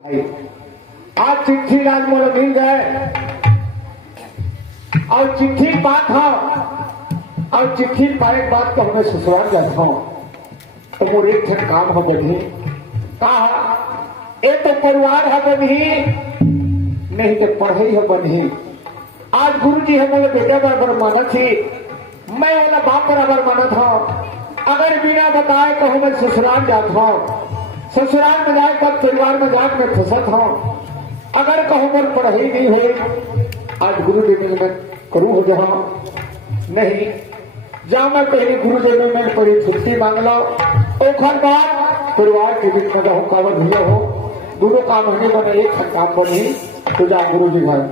आज चिट्ठी आज मोला मिल गए और चिट्ठी बात हो और चिट्ठी पाए बात तो हमें ससुराल जाता हूँ तो मोर एक ठन काम हो बनी कहा ये तो परिवार है बनी नहीं तो पढ़ाई है बनी। आज गुरु जी हमारे बेटे बराबर माना थी मैं वाला बाप बराबर माना था। अगर बिना बताए तो मैं ससुराल जाता हूँ ससुराल में जाए तब परिवार में जाकर मैं फंसत हूँ। अगर कहो मेरी पढ़ाई नहीं हुई आज गुरु जी में मैं करूँ हो जहाँ नहीं जहाँ मैं पहले गुरु जी में मैं पढ़ी छुट्टी मांग लो ओखर बाद परिवार के बीच में रहूँ कावर भैया हो दोनों काम होने बने एक काम बनी तो जा गुरु जी भाई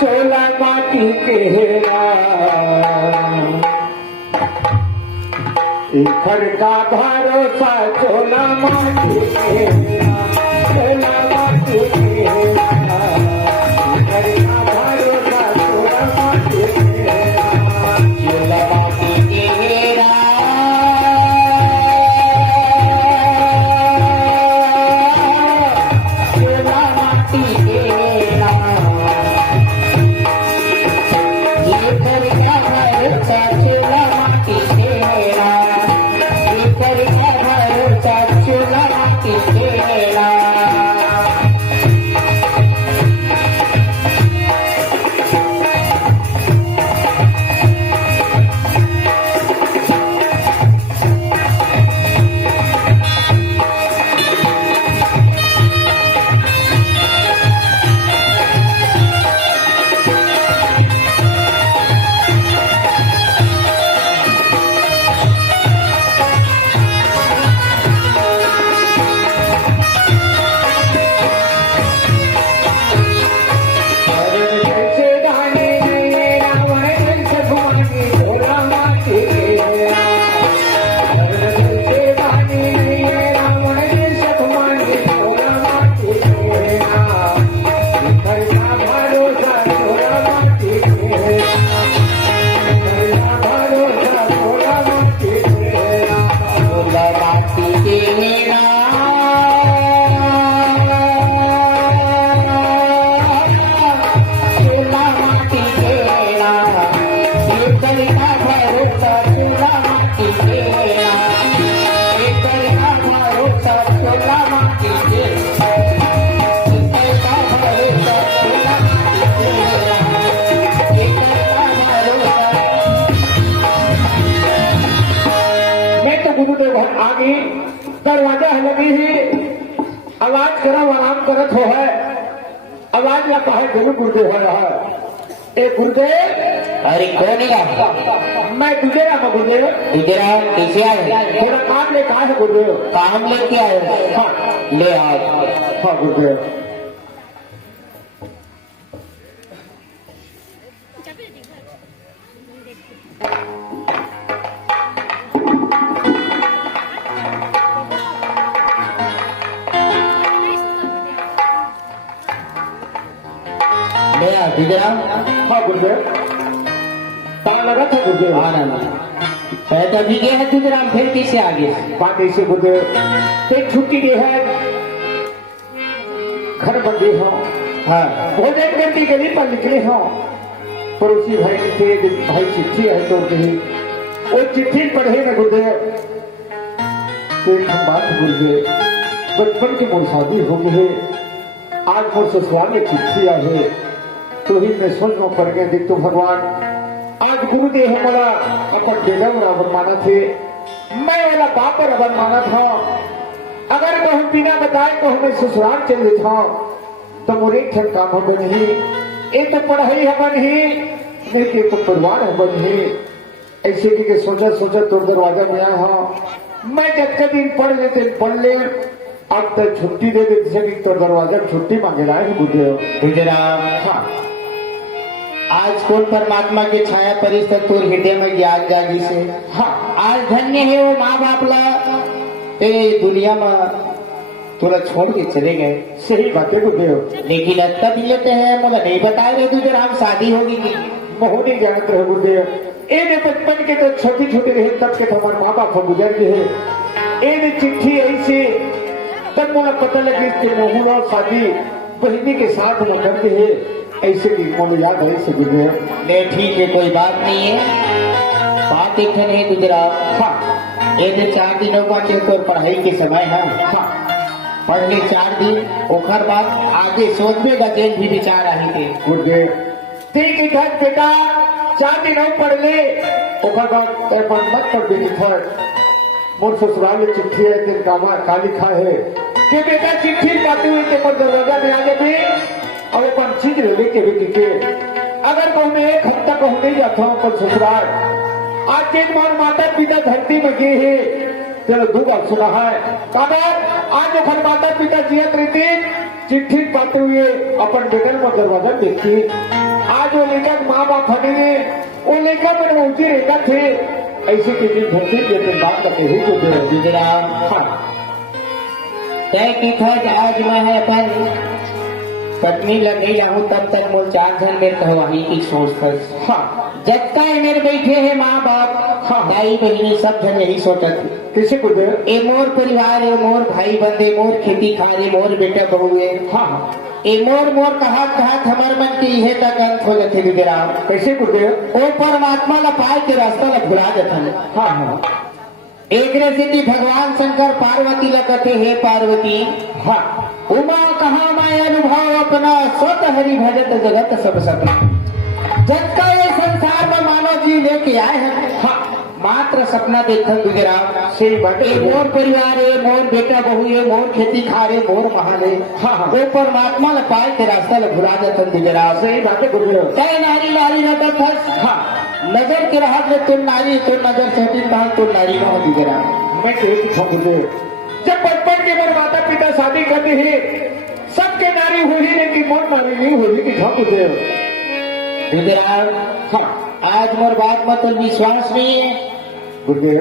सोला माटी केरा इखर का भरोसा चोला माटी केरा सोला माटी केरा इखर का भरोसा चोला माटी केरा चोला माटी केरा चोला माटी केरा आगे दरवाजा है लगी ही आवाज करो आराम करत हो है आवाज या कहे गुरु गुरुदेव हो रहा है एक गुरुदेव अरे कौन है? मैं गुजरा मैं गुरुदेव गुजरा कैसे आए? थोड़ा काम ले कहा है गुरुदेव काम लेके आए? हाँ ले आओ। हाँ गुरुदेव हाँ गुरुदेव ताला लगा था गुरुदेव तो अभी गए हैं गुजराम फिर कैसे आगे? बात ऐसे गुरुदेव एक छुट्टी दी है घर बंदी हो हाँ भोजन करने के लिए पर निकले हो पड़ोसी भाई थे भाई चिट्ठी है तो कही वो चिट्ठी पढ़े ना गुरुदेव तो एक बात गुरुदेव बचपन की मोर शादी हो गई है आज मोर ससुराल में चिट्ठी आई है तो ही मैं सोच में पड़ गया देख तो भगवान आज गुरुदेव हमारा अपन बेटा बराबर माना थे मैं वाला बाप बराबर माना था। अगर कहूँ बिना बताए तो हमें ससुराल चले था तो मोर एक ठन काम हो नहीं एक तो पढ़ाई है नहीं कि तो परिवार है नहीं ऐसे कि सोचा सोचा तो दरवाजा में आया हाँ मैं जब का दिन पढ़ लेते पढ़ ले अब तक छुट्टी दे देते तो दरवाजा छुट्टी मांगे रहा है गुरुदेव गुजराम हाँ आज कौन परमात्मा की छाया परिस्थिति तोर हृदय में ज्ञान जागी से हाँ आज धन्य है वो माँ बाप ला ए दुनिया में थोड़ा छोड़ के चले गए। सही बातें गुरुदेव लेकिन तब लेते हैं मगर नहीं बताए रहे तुझे राम शादी होगी कि नहीं जानते रहे गुरुदेव एने बचपन के तो छोटी छोटी रहे तब के हमारे माँ बाप गुजर गए हैं। एने चिट्ठी ऐसे तब मुझे पता लगे कि मोहन और शादी बहनी के साथ में करते हैं ऐसे की मुझे याद है ऐसे गुजरे। ले ठीक है, कोई बात नहीं है। बात एक नहीं गुजरात। हाँ ये जो 4 दिनों का तो पढ़ाई के समय है। हाँ पढ़ ले 4 दिन, ओखर बाद आगे सोचने का जेल भी विचार आई थे। गुजरे ठीक है बेटा 4 दिन और पढ़ ले ओखर बाद अपन मत पढ़ देगी थोड़ा मोर ससुराल में चिट्ठी है तेरे कामा का लिखा है कि बेटा चिट्ठी पाते हुए ते पर दरवाजा में आ जाते और अपन चीज ले के बेटी के अगर कहूँ मैं 1 हफ्ता कहूँ नहीं जाता हूँ पर ससुराल आज के मोर माता पिता धरती में गए है चलो 2 बात सुना है काबर आज ओखर माता पिता जियत रहते चिट्ठी पाते हुए अपन बेटल में दरवाजा देखी आज वो लेकर माँ बाप हटे वो लेकर मेरे ऊंची रेखा थे ऐसे किसी धरती के बात करते ही जो गुजरात हाँ तय की था कि आज मैं है अपन पत्नी लग गई हूँ तब तक मोर 4 जन मेरे कहवाही की सोच था। हाँ जब का मेरे बैठे हैं माँ बाप, हाँ। भाई बहनी सब जन यही सोचत किसी को दे ए मोर परिवार है, मोर भाई बंदे, मोर खेती खाने, मोर बेटा बहू है। हाँ ए मोर कहात हमार मन की यह तक अंत हो जाते गुजरात। कैसे को दे ओ परमात्मा ला पाए के रास्ता ला भुला देते। हाँ हाँ एक रेसिपी भगवान शंकर पार्वती ला कहते हे पार्वती हाँ उमा कहा मैं अनुभव अपना स्वत हरि भजत जगत सब सपना। जब का ये संसार में मानव जी लेके आए हैं हाँ मात्र सपना देखकर गुजरात सही बात है मोर परिवार है, मोर बेटा बहू है, मोर खेती खारे, मोर महाल है। हाँ हाँ वो परमात्मा ला पाए के रास्ता ला भुला देते गुजरात। सही बात है गुजरे तय नारी नारी नजर फंस हाँ नजर के राहत में तुम नारी तो नजर से कहा तुम नारी न हो गुजरात। मैं कहती था गुजरे जब बचपन के मेरे माता पिता शादी करते हैं सबके नारी हुई लेकिन मोर नारी नहीं हुई कि था गुजरे गुजरात हाँ आज मोर बात में तो विश्वास नहीं है। गुजरे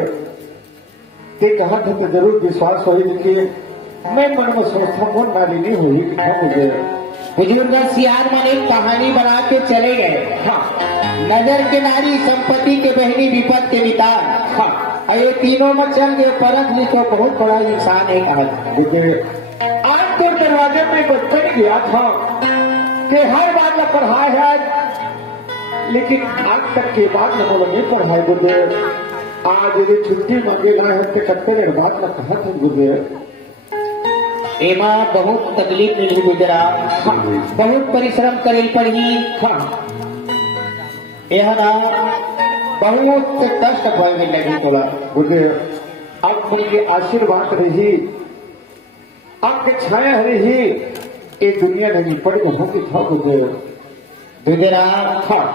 ते कहा था तो जरूर विश्वास हुई लेकिन मैं मन में सोचता हूँ मोर नारी नहीं हुई कि था गुजरे बुजुर्ग सियार मन एक कहानी बना के चले गए। हाँ नजर के नारी, संपत्ति के बहनी, विपद के वितार। हाँ और ये तीनों में चल गए परख ली तो बहुत बड़ा इंसान है कहा। गुजरे आज तो दरवाजे में बचपन गया था कि हर बात में पढ़ाई है लेकिन आज तक के बाद में बोला नहीं पढ़ाई गुजरे आज यदि छुट्टी मांगे गए हैं तो कत्ते देर बाद में कहा था गुजरे एमा बहुत तकलीफ मिली गुजरात। हाँ बहुत परिश्रम करे पड़ी। हाँ यह ना बहुत कष्ट भोगने लगी थोड़ा। गुजरे अब उनके आशीर्वाद रही आपके छाया रही ये दुनिया नहीं पड़ होगी था गुजरे गुजरात हाँ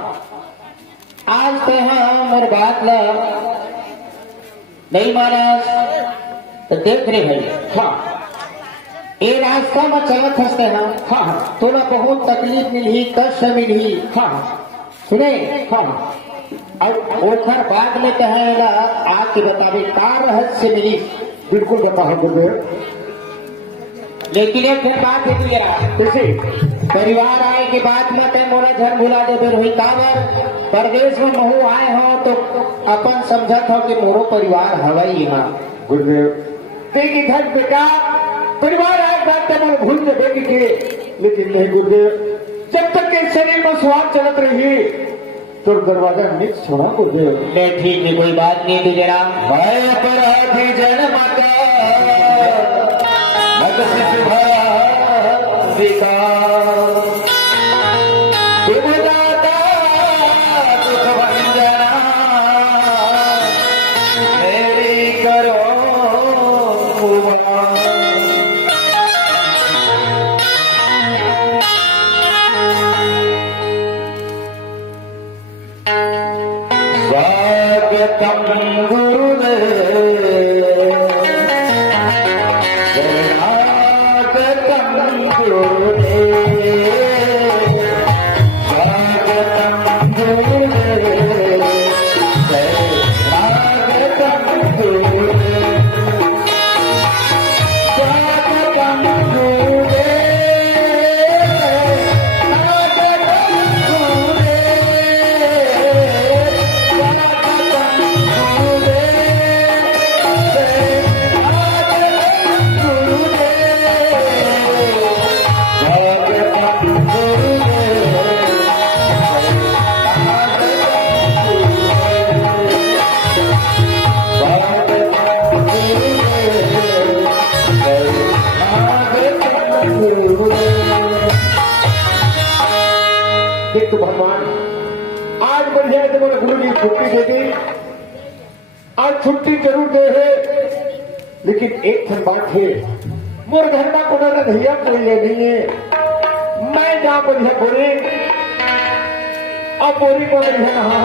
आज तो हाँ मोर बात ला नहीं माना तो देख रहे भाई हाँ ये रास्ता में चलत हंसते हैं हाँ हाँ थोड़ा बहुत तकलीफ मिली, कष्ट मिली। हाँ सुने हाँ अब ओखर बाद में कहेगा आज के बतावे का रहस्य मिली। बिल्कुल बता गुजरे लेकिन एक फिर बात है गुजरात कैसे परिवार आए के बाद में तय मोला झन भुला दे फिर हुई काबर परदेश में महू आए हो तो अपन समझत हो कि मोरो परिवार हवाई यहाँ गुजरे देखी घर बेटा परिवार आए बात तो मैं भूल जाए के लेकिन नहीं गुजरे जब तक के शरीर में स्वाद चलत रही तो दरवाजा मिक्स छोड़ा गुजरे ले ठीक है कोई बात नहीं गुजरात भय अपराधी जन्म का मत विकार तुम दाता दुख भंजना मेरी करो उपकार। स्वागतम गुरुदेव स्वागतम गुरुदेव स्वागतम गुरुदेव स्वागतम गुरुदेव स्वागतम गुरुदेव स्वागतम गुरुदेव देख तो भगवान आज बढ़िया तो मेरे गुरु जी छुट्टी दे दी। आज छुट्टी जरूर दे है, लेकिन एक ठन बात है, मोर घर में को भैया कोई ले नहीं है। मैं जा बढ़िया बोरी अब बोरी को बढ़िया नहा,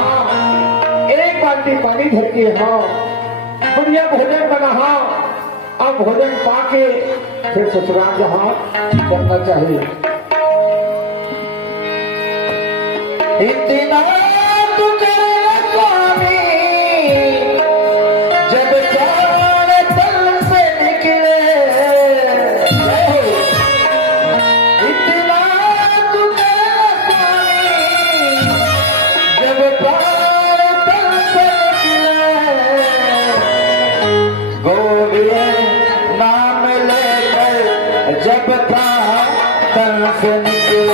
एक बाल्टी पानी भर के हाँ बढ़िया भोजन बना, अब भोजन पाके फिर ससुराल जहाँ करना चाहिए। इतना तू कर स्वामी जब जान तन से निकले, इतना तू कर स्वामी जब जान तन से निकले, गोविंद नाम लेकर जब तन से निकले,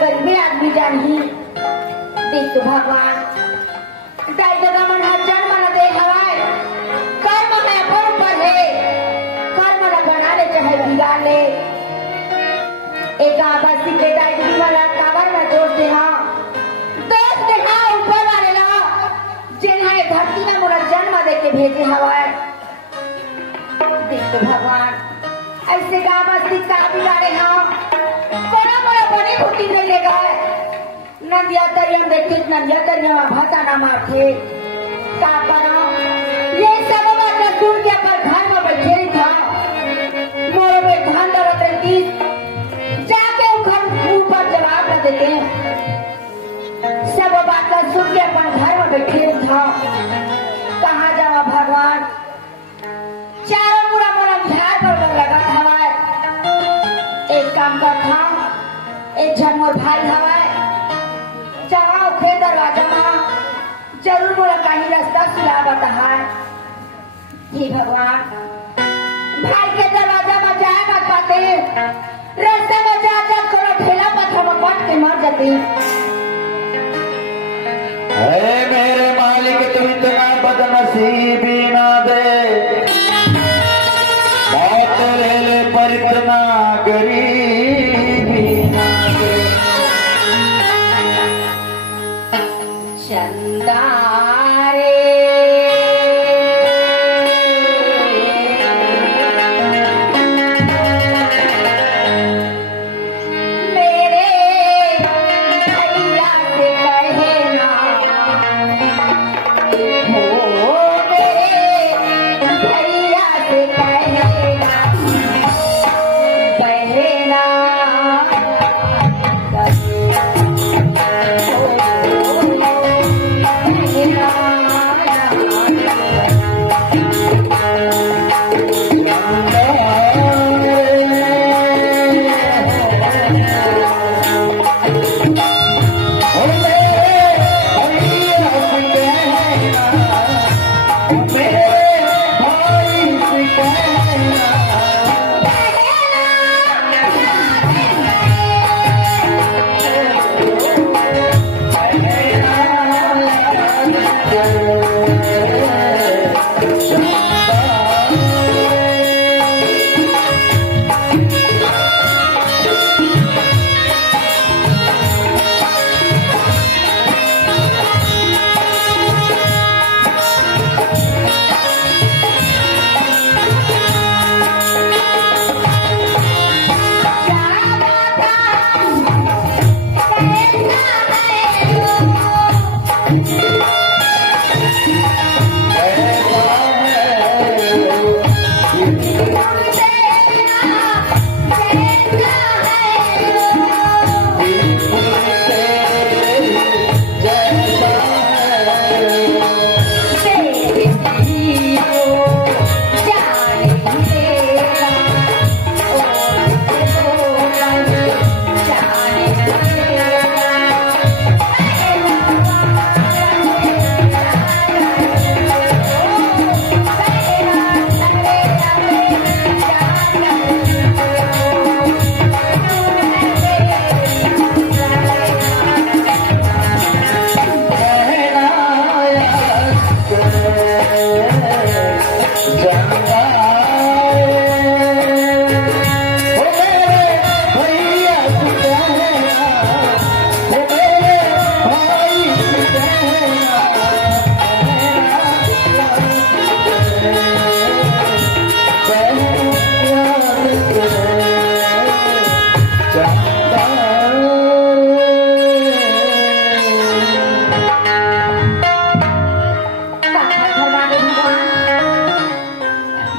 गरीबी आदमी जानी देख तो भगवान दाई दादा मन हर जन मन दे हवाए एक आवासी के डायरी वाला कावर में दोस्त है हाँ ऊपर वाले ला जिन्हें धरती में मोरा जन्म दे के भेजे हवाए देख भगवान ऐसे गावासी का भी लारे हाँ कोना मोरा बनी घुटी नहीं ले गए नदिया तरियम देखे नदिया तरियम भाता ना माथे का करो ये सब बात सुन के अपन घर में बैठे रही था मोरे में धान दरत रहती जाके घर ऊपर जवाब न देते सब बात सुन के अपन घर में बैठे था कहाँ जावा भगवान चारों पूरा मोरा बिहार पर लगा हवाए एक काम कर था एक झनमोर भाई हवाए जहाँ उठे दरवाजा में जरूर मोरा कहीं रास्ता सुलावत है ये भगवान भाई के दरवाजा में जाए मत पाते रास्ते में जा जा करो ठेला पत्थर में पट के मर जाते अरे मेरे मालिक तुम इतना बदनसीबी ना दे बात ले ले पर इतना गरीबी ना दे चंदा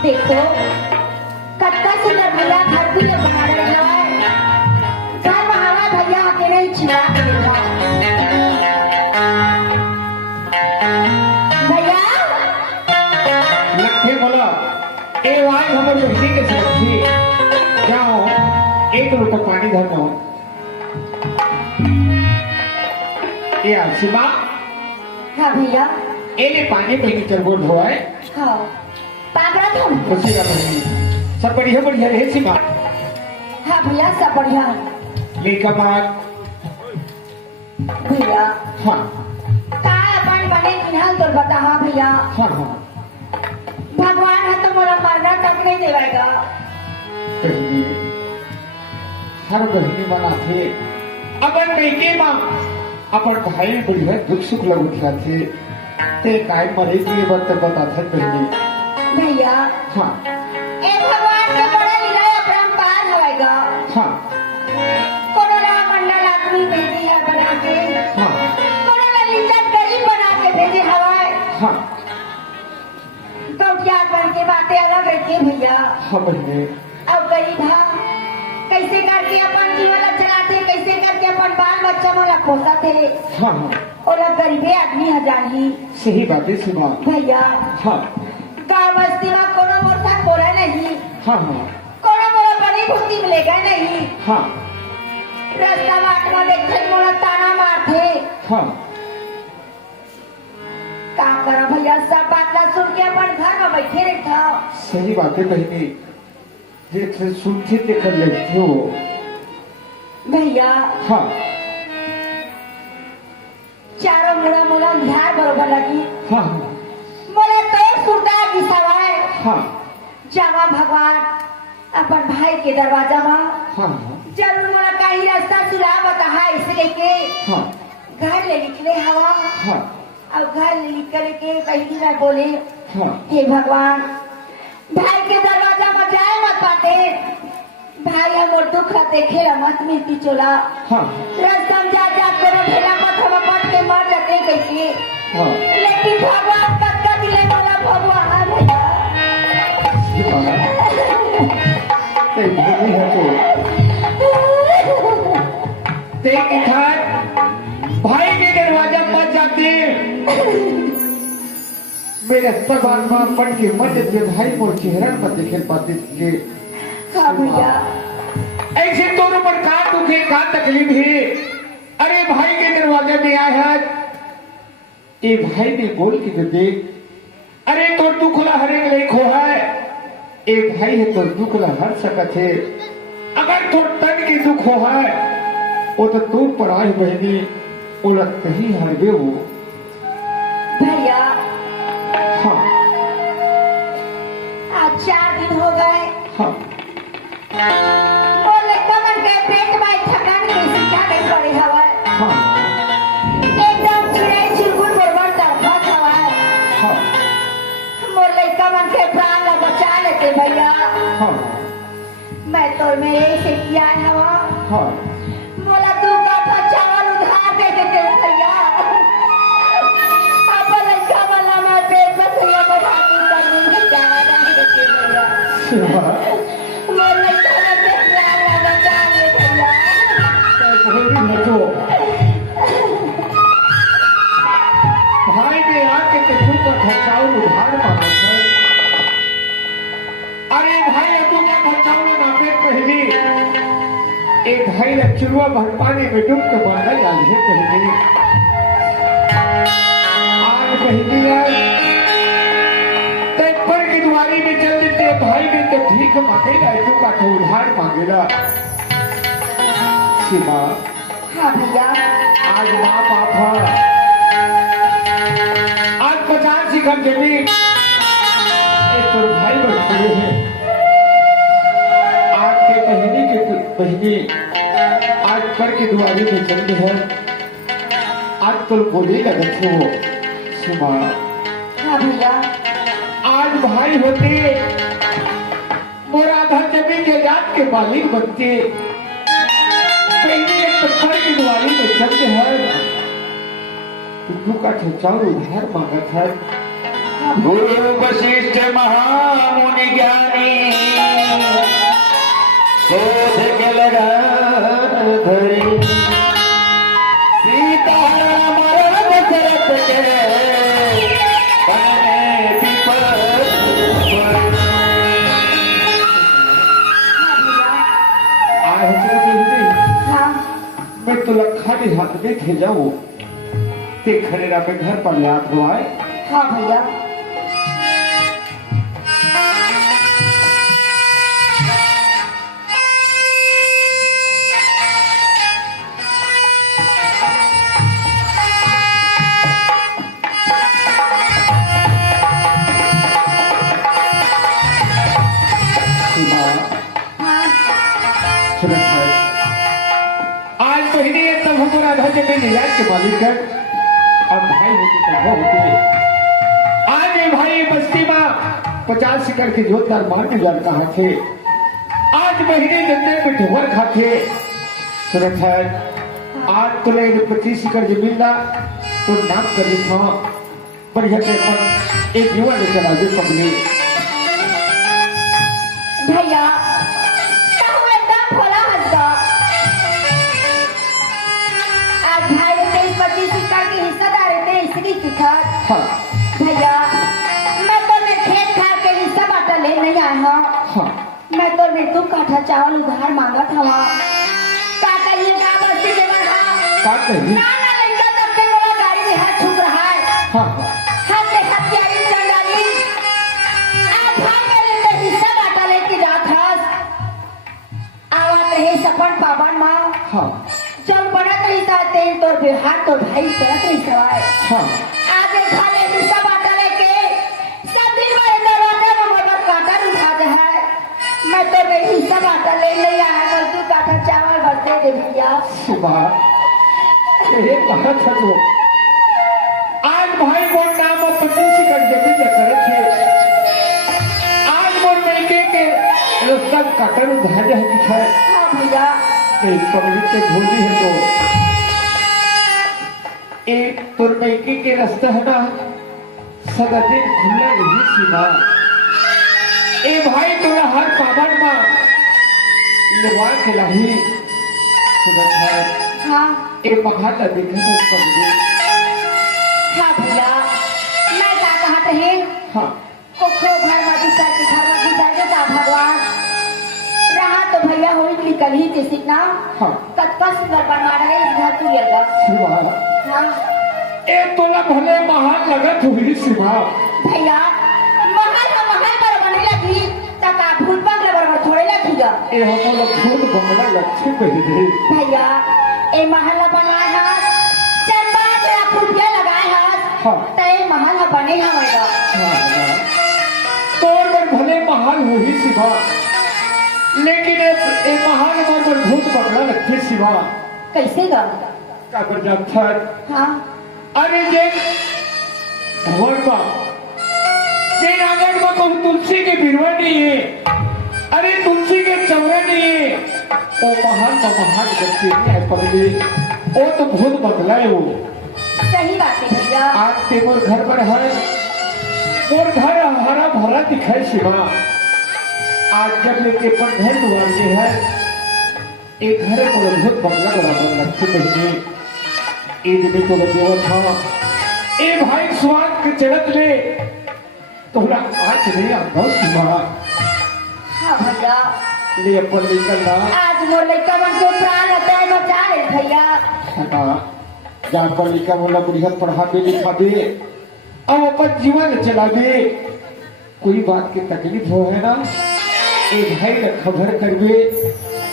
देखो कत्ता सुंदर भैया घर भी बना रही है घर महारा भैया अकेले ही छिड़ा के देगा भैया लखे बोला ए वाई हमर हिंदी के सखी जाओ एक लोटा पानी धरनो ये सीमा हाँ भैया एने पानी पे की चरगोल होए हाँ पागल तुम खुशी का बनी सब बढ़िया रहे सीमा हाँ भैया सब बढ़िया लेका बात भैया हाँ पानी बने किन्हल तो बता हाँ भैया हाँ भगवान है तो मोला मरना तक नहीं देवाएगा हर बहनी मना थे अपन बेटे मां अपन भाई बढ़िया दुख सुख लग उठा थे ते काय मरे की बात बता था बहनी भैया हाँ ए भगवान के बड़ा लीला अपरंपार होएगा हाँ कोरोना मंडल आदमी भेजी है बना के हाँ कोरोना लिंजन गरीब बना के भेजे हवाए हाँ गौटिया बन के बातें अलग रहती है भैया हाँ बहनी अब गरीब है कैसे करके अपन जीवन चलाते कैसे करके अपन बाल बच्चा मोला पोसा थे हाँ हाँ और अब गरीबे आदमी है जानी सही बात है सीमा भैया हाँ गाँव बस्ती में कोनो मोर साथ बोला नहीं हाँ हाँ कोनो मोरा बनी भूति मिलेगा नहीं हाँ रास्ता बाट में देखे मोरा ताना मारते हाँ काम करा भैया सब बात ला सुन के अपन घर में बैठे रहता सही बात है बहनी देख सुनते देखकर लेती हो भैया हाँ चारों मुड़ा मुड़ा ध्यान बरोबर लगी हाँ बोले तो सुरता की सवाए हाँ जावा भगवान अपन भाई के दरवाजा में हाँ जरूर मोला कहीं रास्ता सुला बता इसलिए के हाँ घर ले निकले हवा हाँ अब घर ले निकल के पहली बार बोले हाँ हे भगवान भाई के दरवाजा में जाए मत पाते भाई हमर दुख देखे ला मत मिलती चोला हाँ रास्ता में जा कर ढेला मत हम पट के मर जाते कैसे हाँ लेकिन भगवान तक का दिले वाला भगवान ते भूमि है तो ते इधर भाई के दरवाजा मत जाते मेरे परमात्मा पट के मदद से भाई को चेहरा पर देख पाते थे हाँ भैया ऐसे तौर पर का दुखे का तकलीफ है अरे भाई के दरवाजे में आया है ये भाई ने बोल के तो देख अरे तो दुख ला हर एक लेख हो है ये भाई है तो दुख ला हर सकत है अगर तो तन की दुख हो है वो तो तू पर आए बहनी उलट कहीं हरबे हो भैया हाँ आज 4 दिन हो गए हाँ बोले कमर के पेट में थकान के सीधा नहीं पड़ी हवा हाँ एकदम चिड़ै चिरकुट बरबर तड़पत हवा हाँ मोर लड़का मन के प्राण ला बचा लेते भैया हाँ मैं तो में यही से किया हवा हाँ मोला 2 काठा चावल उधार दे देते भैया अब लड़का वाला मैं पेट में भैया बढ़ा के करने में जा रहा है भैया मोर लड़का वाला पेट प्राण ला बचा ले भैया भाई ने आके तो तू का खर्चाओ उधार मांगा था अरे भाई तू क्या खर्चाओ ना पे पहली एक भाई ने चुरुआ भर पानी में डूब के मारा जाल है पहली आज पहली ते पर की दुआरी में चल देते भाई ने तो ठीक मांगेगा तू का तो उधार मांगेगा सीमा हाँ भैया आज माँ पापा आज 50 ही घर जमीन एक तो भाई बैठे हैं आज के बहनी आज पर की दुआरी में चल रही है आज तो बोलेगा देखो सुमा हाँ भैया आज भाई होते मोराधर जमीन के जात के मालिक बनते पहले एक पर की दुआरी में चलते हैं तू का ठचार उधार मांगा था गुरु वशिष्ठ महामुनि ज्ञानी शोध के लगा धरी सीताराम दशरथ के वन में पीपल आए हो हाँ मैं तो लखा भी हाथ में थे जाऊं ते खड़ेरा पे घर पर याद हो आए हाँ भैया सीमा हाँ सुरत है बहनी है तब हम राधा जी में निराज के मालिक है। अब भाई होते तो वो होते। आज ये भाई बस्ती में 50 शिकार के जोतदार मान में जान कहा थे। आज बहनी जंदे में ढोवर खाते सुरत है। आज तो ले 25 शिकार जमीन ला तो नाम कर लिखा बढ़िया के पर एक युवा ने चला दे पगली। भैया कहूँ एकदम खोला हंसदा। आज भाई 23-25 शिकार के हिस्सेदार थे इसकी शिकार। हाँ भैया मैं तो मैं खेत खार के हिस्सा बांटा ले नहीं आया हूँ। हाँ मैं तो मैं 2 काठा चावल उधार मांगा था वहाँ। का कहिए गाँव बस्ती के बढ़ा का कही ना ना लड़का तब से मेरा गाड़ी में हाथ छुप रहा है। हाँ हाथ से हथियारी चल डाली। आज भाई मेरे से हिस्सा बांटा लेके जात हस। आवाज रहे सपन पावन माँ हाँ जब बनत रही था तेल तो बिहार तो भाई करत रही सवाए। हाँ आज एक खाले हिस्सा बांटा लेके सब दिन मेरे दरवाजे में मगर काटर उठा दे है। मैं तो मेरे हिस्सा बांटा ले नहीं आया बस 2 काठा चावल बस दे भैया। सुबह ये कहा था तो आज भाई बोल नाम 25 शिकार जमीन करे थे। आज बोल मिलके के रास्ता काटर उधार है दिखाए। हाँ भैया एक पगली से भूली है तो एक तुरमैकी के रास्ता है ना सदा दिन खुला नहीं सीमा। ए भाई तोरा हर पावन में लेवा के लाही सुनत है। हाँ ए मघाटा देखे तो पगली। हाँ भैया मैं क्या कहा थे हाँ कोखो घर में दिखा के घर में दिखा के था भगवान रहा तो भैया होई निकल ही जैसी ना। हाँ कत्ता सुंदर बना रहे इस घर तू ये घर। शिवा हाँ ए तोला भले महान लगत हुई शिवा। भैया महल का महल पर बने लगी तक आप भूत बंगले पर थोड़े लगी गा। ए हम लोग भूत बंगला लक्ष्य कह दे। भैया ए महल बनाए है 4-5 लाख रुपया लगाए है। हाँ तो ये महल बने हमारा। हाँ तोर पर भले महान हुई शिवा लेकिन ए महान पर भूत बंगला लक्ष्य शिवा कैसे गा। का पर जाता हाँ अरे जे भवन बा जे आंगन में कोई तुलसी के बिरवा नहीं है। अरे तुलसी के चौरा नहीं है। ओ महान व्यक्ति नहीं है पगली। ओ तो भूत बंगला है वो। सही बात है भैया। आज ते मोर घर पर है। मोर घर हरा भरा दिखाई शिवा। आज जब लेके पर घर दुआर के है एक घर को भूत बंगला बराबर लगते नहीं। एक भी तो बचेवा था। ए भाई स्वाद के चढ़त में तोरा आज नहीं आता शिवा। हाँ भैया ले अपन निकलना आज मोर लड़का मन के प्राण हत्या मचाए भैया। जहाँ पर लिखा बोला बढ़िया पढ़ाबे लिखाबे अब अपन जीवन चलाबे। कोई बात की तकलीफ हो है ना एक भाई ने खबर करबे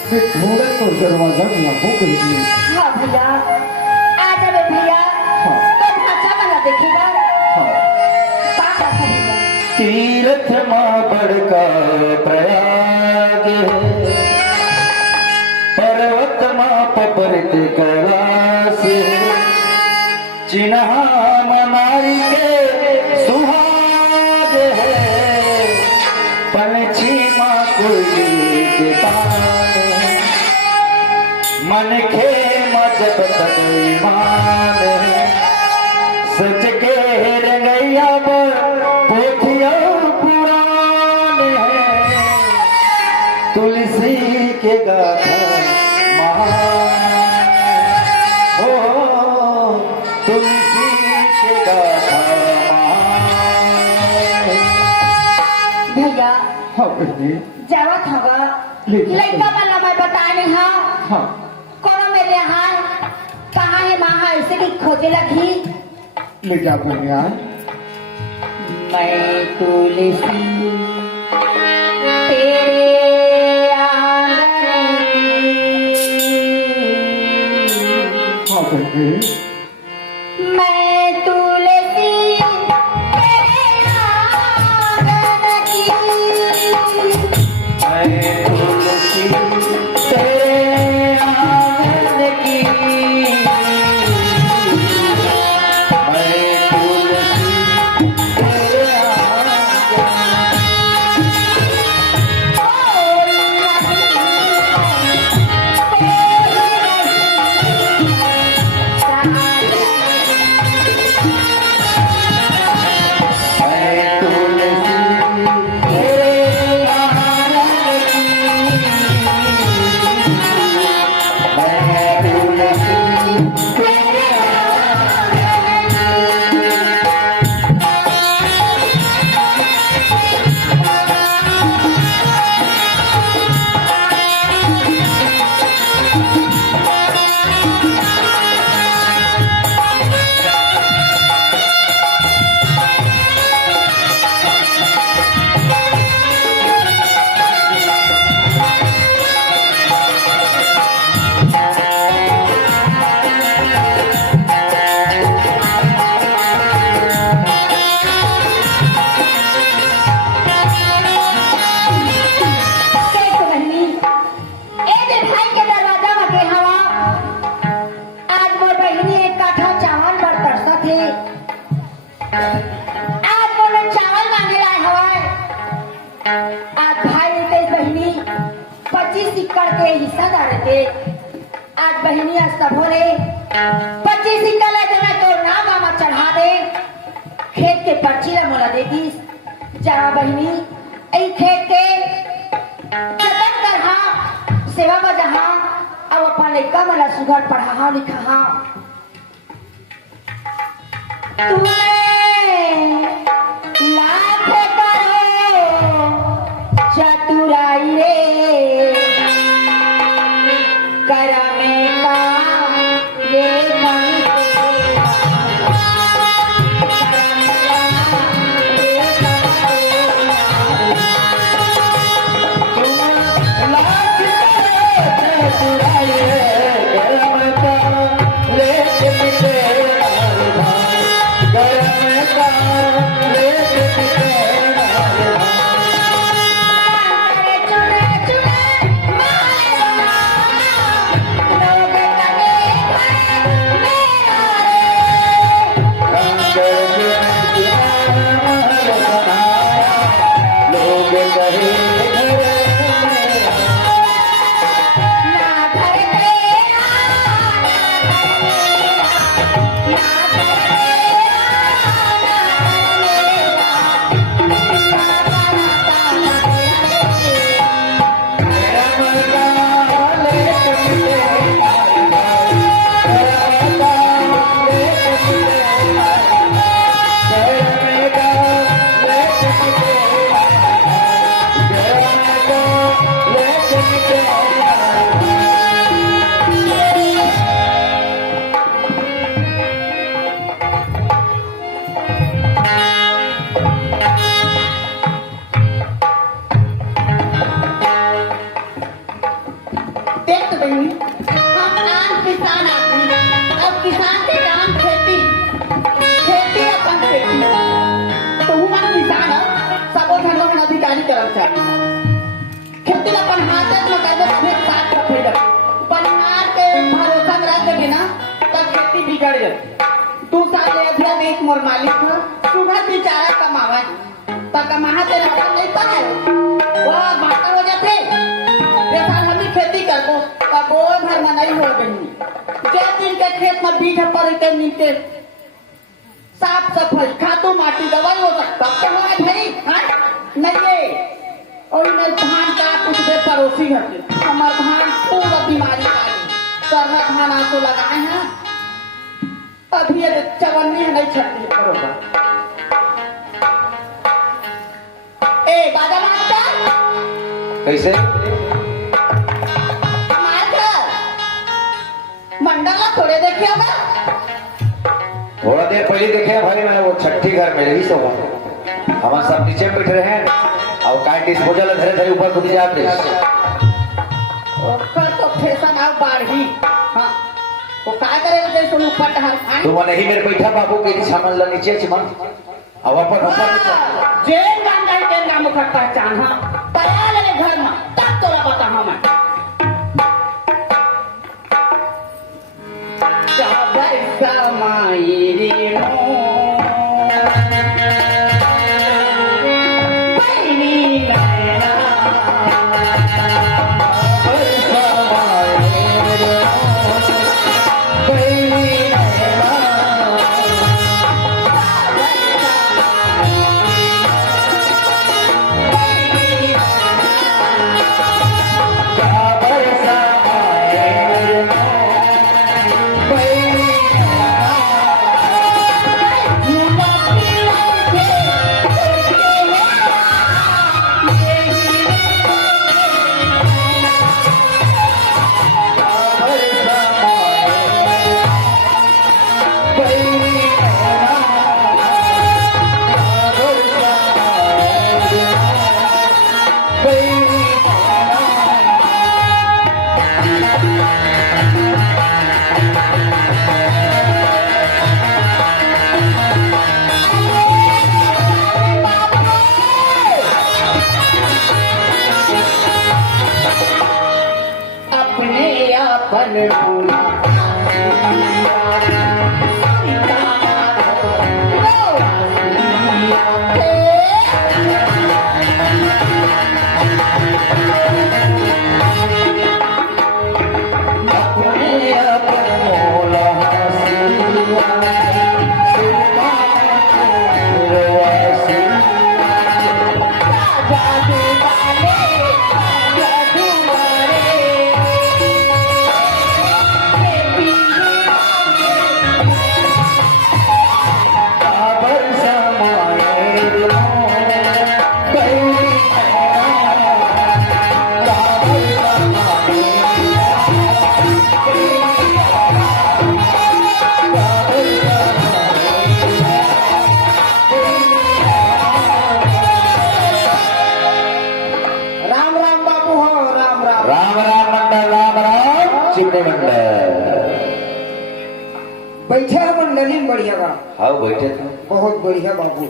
फिर थोड़ा तो दरवाजा लागू कर दिए। हाँ भैया आज अबे भैया हाँ। तो अच्छा वाला देखेगा। हाँ बात अच्छा भैया तीर्थ माँ बड़का प्रयाग है पर्वत माँ पपरित कैलाश है चिन्हा नारी के सुहाग है पंछी माँ कोई के तान है मन खे जब तक ईमान है सच के रंगैया पोथिया पुराण है तुलसी के गाथा महान हो तुलसी के गाथा महान भैया हाँ बहनी जावत हवा लड़का वाला मैं बताने हाँ हाँ कोनो मेरे हाल कहाँ है वहाँ ऐसे की खोजे लगी। ले जा बहनिया मैं तुलसी तेरे आंगन हाँ बहनी मैं तुलसी तेरे आंगन की मैं तुलसी तेरे आंगन की आज बहनी अस्ता भोले 25 सिक्का ले जो मैं तो नाम आमा चढ़ा दे खेत के पर्ची ला मोला दे दी जहाँ बहनी ऐ खेत के जतन करहा सेवा में जहाँ अब अपन लड़का मला सुघर पढ़ा लिखा तुम्हें लाख करो चतुराई रे करमे का ये खेती अपन हाथ में कर दे साथ रखेगा परिवार के भरोसा में रख देना तब खेती बिगड़ जाए तू साले अधरा देख मोर मालिक हो सुबह बेचारा कमावा तो कमाना तेरा काम नहीं पाए वो बाटा हो जाते जैसा हम खेती कर दो तब वो घर में नहीं हो गई जे दिन के खेत में बीज पर के नीचे साफ सफाई खातू माटी दवाई हो सकता तो हमारे भाई नहीं और मैं धान का कुछ दे पड़ोसी घर के हमार धान पूरा बीमारी आ गई सरना धान आपको लगाए हैं अभी ये चवन्नी है नहीं छटती बरोबर ए बाजा मास्टर कैसे मंडल ला थोड़े देखे होगा थोड़ा देर पहले देखे भाई मैंने वो छठी घर में रही सो हमारे सब नीचे बैठ रहे हैं और काय डिस्पोजल धरे धरे ऊपर खुद जाते कल तो फैशन आओ बाढ़ी हां वो काय करेगा जैसे ऊपर टहल खाए तुम नहीं मेरे बैठा बाबू के सामान ला नीचे चिमन और ऊपर जेल गंगा के नाम का पहचान हां पया ले घर में तब तो बता हम चादर कमाई रे अपने मंडल बैठे हैं मंडली में बढ़िया बा। हाँ बैठे थे। बहुत बढ़िया बाबू।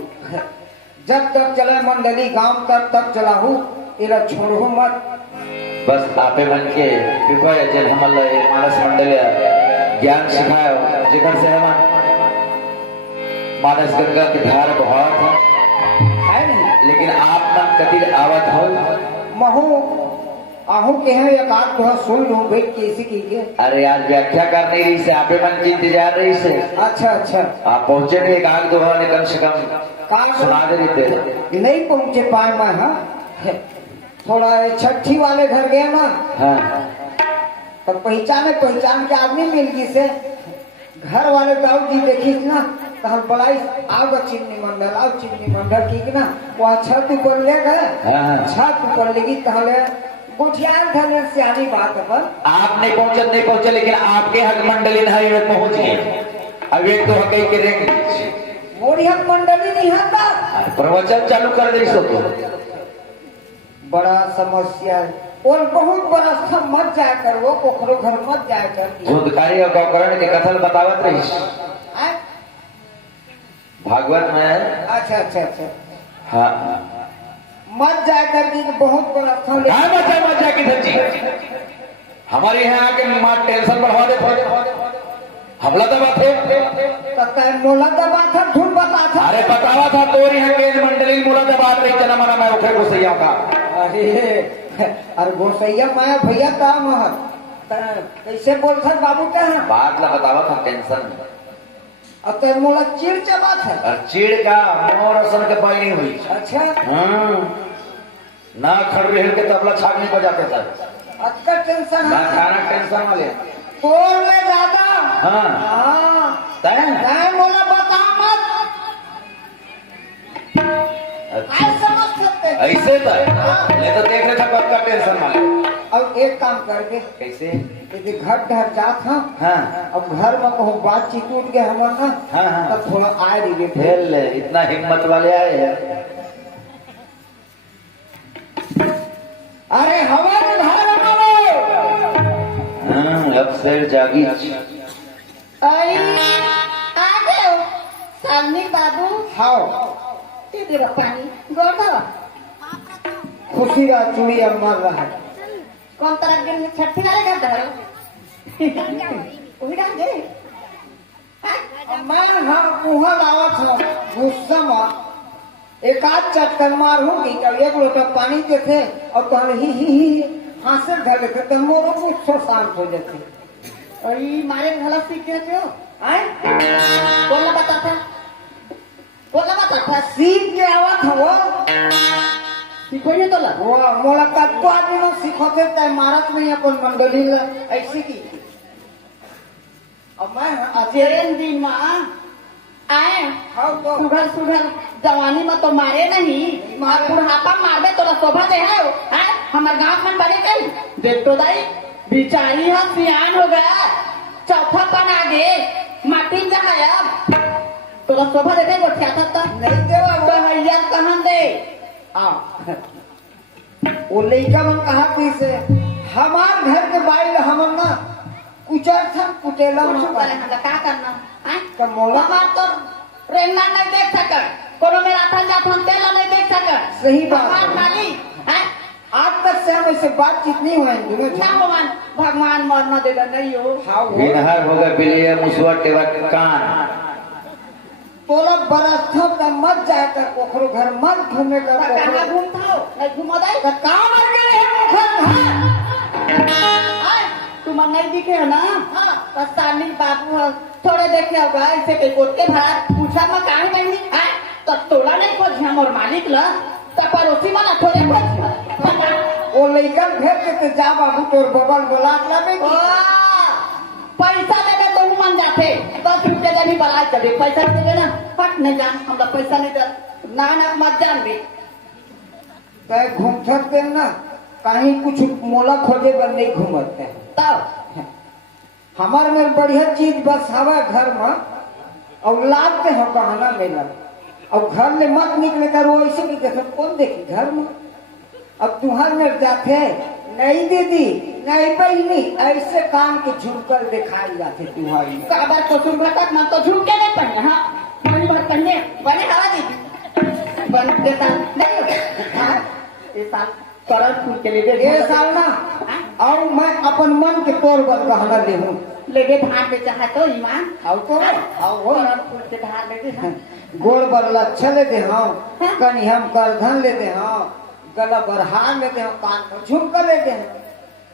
जब तक चले मंडली गांव तक तक चला हूँ इला छोड़ो मत। बस आपे मन के कृपा जन हमल मानस मंडल ज्ञान सिखायो जेकर से हम मानस गंगा के धार बहात है नहीं लेकिन आप मन कतिर आवत हो महू आहू के हैं एक आध तो सुन लूं बैठ के इसी की के। अरे यार व्याख्या कर नहीं रही से आपे मन की इंतजार रही से अच्छा अच्छा आप पहुंचे नहीं एक आध दो ने कम से कम सुना दे रही थे नहीं पहुंचे पाए मैं। हाँ थोड़ा छठी वाले घर गया ना हाँ तो पहचान के आदमी मिल गई से घर वाले दाऊ जी देखी ना तो हम बड़ाई आओ चिन्नी मंडल ठीक ना वहाँ छत ऊपर ले गए। हाँ। छत ऊपर लेगी तहले गुठियार धने सियानी बात पर आप नहीं पहुंचे लेकिन आपके हक मंडली नहरी में पहुंच गए। अब एक तो हकई के रेंग मोरी हक मंडली नहीं हता प्रवचन चालू कर दे सो तो बड़ा समस्या है और बहुत बड़ा था मत जाया कर वो पोखरो घर मत जाया कर। धुंधकारी और गौकरण के कथन बतावत रही भागवत में। अच्छा अच्छा अच्छा हाँ मत जाया कर कि बहुत बड़ा था मजा की धज्जी हमारे यहाँ आके माँ टेंशन बढ़वा दे हमला दबा थे मोला दबा था धुन बता था। अरे बतावा था तो यहाँ के मंडली मोला दबा रही जना मना मैं उठे गोसैया का। अरे गोसैया माया भैया काम कैसे बोल था बाबू का बात ला बतावा था टेंशन अब तो मोला चिड़ चबा था। और चिड़ का मोर असन के पाई नहीं हुई। अच्छा ना खड़ रहे के तबला छाग नहीं बजाते थे अच्छा टेंशन ना खाना टेंशन वाले तोड़ ले दादा। हाँ तय मोला बता मत समझ सकते ऐसे तो नहीं तो देख रहे था कब का टेंशन वाले। अब एक काम करके कैसे यदि घर जात हाँ हाँ अब घर में कहूँ बातचीत उठ गए हमारे ना हाँ हाँ तब थोड़ा आए रही खेल इतना हिम्मत वाले आए हैं। अरे हमारे घर अब शेर जागी आई आ गए सालनी बाबू खाओ दे दो पानी गोड़ दो खुशी का चूड़ी अब मर रहा है। कौन तरह के छठी वाले कर दो वही डाल दे मैं हाँ मुँह लावत हूँ गुस्सा में एक आध चटकन मारूंगी कब एक लोटा पानी देते और कहने ही हासिल धर लेते तो मोरो को शांत हो जाते। अरे मारे भला सीख गए हो आए बोलना बताता सीख के आवत हो सीखो नहीं तो लग वो मोला कत्तो आदमी लोग सिखोते तय मारत में अपन मंडली ला ऐसी की। अब मैं अचेरन दिन माँ आए हाँ तो सुधर जवानी में तो मारे नहीं मार बुढ़ापा मारबे तो शोभा दे है हमारे गांव में बड़े कहीं देख तो दाई बिचारी हम सियान हो गया चौथा पन आगे माटी में जमाया तो शोभा दे दे गोठिया था नहीं देवा तो भैया कहाँ दे वो लड़का मन कहा से हमार घर के बाइल हमन ना कुचर था कुटेला क्या करना तो मोला हमार तो रेंगना नहीं देख सकत कोनो मेरा थन जा थन तेला नहीं देख सकत सही बात हमार है। मालिक है आज तक से हम ऐसे बातचीत नहीं हुई दोनों ना भगवान मरना देगा नहीं हो हाँ बिनहर होगा बिलिए मुसवा टेवा कान तोला बरस था तो मत जाए कर पोखरो घर मत घूमे कर कहाँ घूमता हो नहीं घूमो दे तो काम मर गए हैं पोखर घर तुम नहीं दिखे है ना सानी बाबू थोड़े देखे होगा ऐसे कई कोट के भरा पूछा मैं कहाँ गई तो तोला नहीं खोज हम और मालिक ला तो पड़ोसी वाला थोड़े खोज वो लड़का भेज देते जा बाबू तोर बबल बोला लगे पैसा देके तो मन जाते 10 रुपया जब बला चले पैसा देवे ना फट नहीं जान हम लोग पैसा नहीं दे ना मत जान भी तय घूम सकते ना कहीं कुछ मोला खोजे पर नहीं घूमते तब हमारे में बढ़िया चीज बस हवा घर में और लाभ के हम बहाना मिला और घर में मत निकले कर वो ऐसे भी देखे कौन देखी घर में अब तुहर में जाते नहीं दीदी नहीं बहनी ऐसे काम के झुमकर दिखाई जाते तुम्हारी काबर को तुम तक मन तो झूम के नहीं पड़े हाँ मन बात करने बने हवा दी बन देता नहीं हाँ ये साल करल फूल के लिए ये साल ना और मैं अपन मन के तौर पर कहना दे हूँ लेके धान पे चाहे तो ईमान और तो और वो फूल के धान लेके हाँ गोड़ पर लच्छा लेते हाँ कनी हम करधन लेते हाँ गला पर हार लेते हैं कान पर झुमका लेते हैं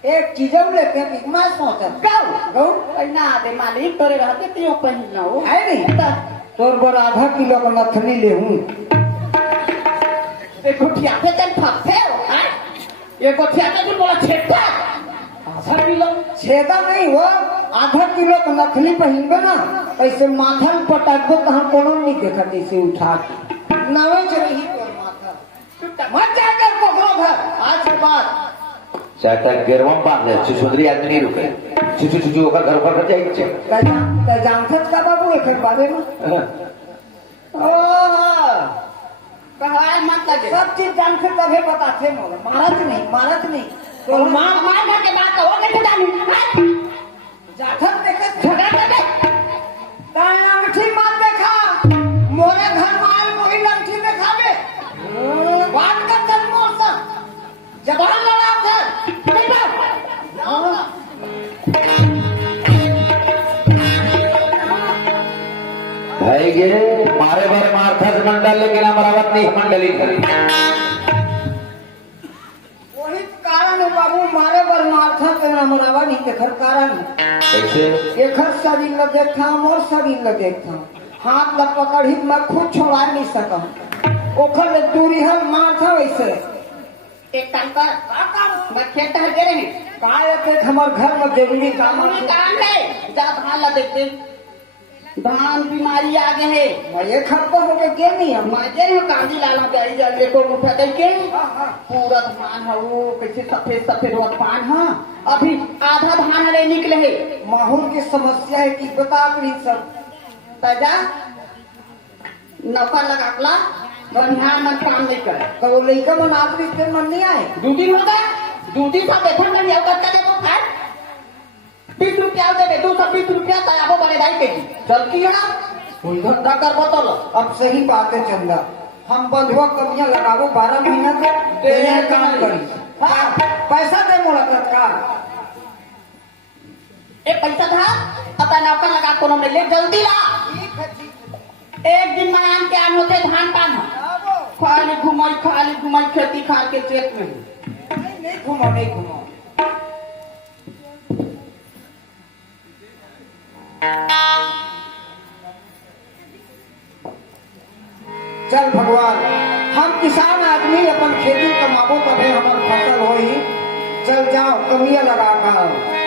एक चीजों लेते हैं कि मैं सोचा गौ ना दे मालिक तोरे रहते तियो पहन लो है नहीं तोर पर आधा किलो का नथनी ले हूँ एक गुठिया पे चल फंसे हो ये गुठिया पे जो बोला छेटा आधा किलो छेदा नहीं वो आधा किलो का नथनी पहनबे ना ऐसे माथा में पटकबो तो हम कोनो नहीं देखा इसे उठा के नवे चढ़ी तोर माथा मत जाकर पकड़ो घर आज के बाद चाटा गिरवा बांधे सुंदरी आदमी नहीं रुके चुचु चुचु होकर घर पर जाइए ते जानथत का बाबू एकर बारे में ओह कहा मत लगे सब चीज जानते तभी बताते मोर मारत नहीं तो मार मार के बात हो के जानी जाथत देखे झगड़ा कर ताया अंगठी मत देखा मोरे घर में आए मोही अंगठी दिखावे बात का चल मोर सा जबान लड़ा कर नहीं बात भाई गे मारे बारे मारथस मंडल लेकिन अमरावत नहीं मंडली वही कारण है बाबू मारे बर मारथा के मनावा नहीं देखर कारण कैसे एकर शरीर ल देखा मोर शरीर ल देखा हाथ ल पकड़ी मैं खुद छोड़ा नहीं सकम ओखर ले दूरी है मारथा वैसे एक काम कर मैं खेत है गे रही काय पे हमार घर में जरूरी काम कानूनी काम है जा धान ला देखते धान बीमारी आ गए है मैं ये खत्म हो के के नहीं हम माजे हो कांदी लाला पे आई जाले को उठा दे के पूरा धान है वो कैसे सफेद सफेद वो धान है अभी आधा धान रे निकले है माहौल की समस्या है कि बता नहीं सब ताजा नफा लगाकला बढ़िया मन काम नहीं करे तो लइका मन आदमी के मन नहीं आए दूधी होगा दूधी सब देखो मैं ये करता देखो खाए 20 रुपया दे 220 रुपया तयाबो बड़े भाई के चल की है ना कोई धंधा कर बतल अब सही बात है चंदा हम बंधुआ कमियां लगावो 12 महीना के तेरे काम करी हाँ, पैसा दे मोला तत्काल एक पैसा था अपना नौकर लगा कोनो में ले जल्दी ला एक दिन में आम के आम होते धान पान खाली घुमाई खेती खाल के खेत में नहीं घुमाओ चल भगवान हम किसान आदमी अपन खेती कमाबो तबे हमर फसल होई चल जाओ कमियां लगा कर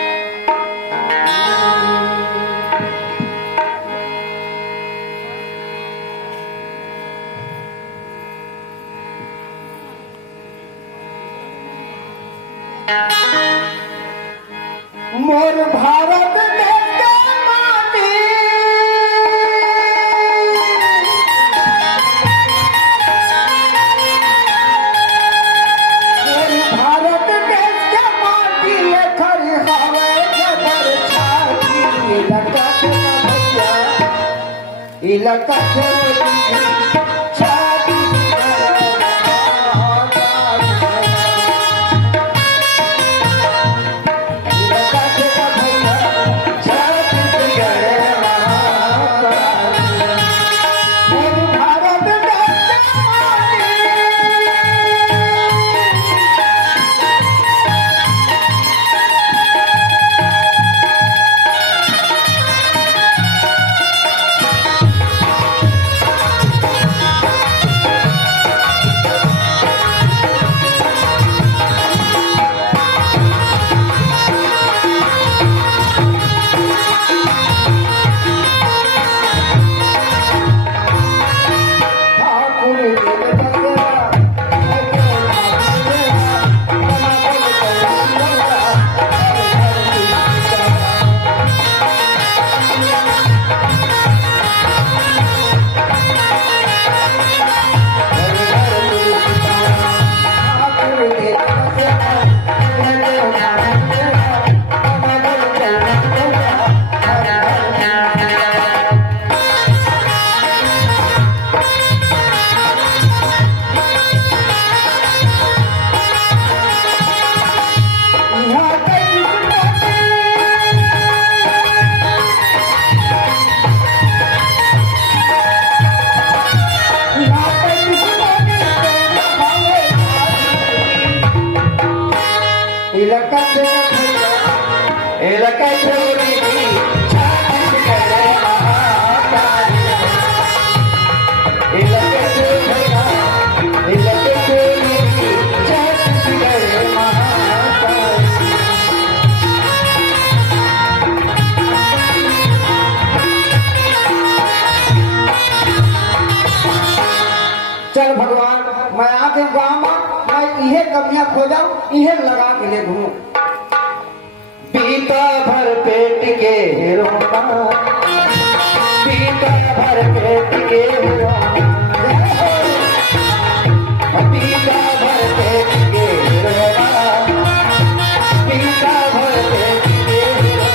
मोर भारत देश के माटी मोर भारत देश के माटी लेखर हवे जबर छाती लटका के भैया लटका के छाती कचौड़ी छत्तीसगढ़ महाकाली हिलक चोलिया हिलक चोली छत्तीसगढ़ महाकाली। चल भगवान मैं आके गाँव में मैं इहे कमियां खोजाऊं इहे लगा के ले घूमूं। पीता भर पेट के रोना पीता भर पेट के रोना पीता भर पेट के रोना पीता भर पेट के रोना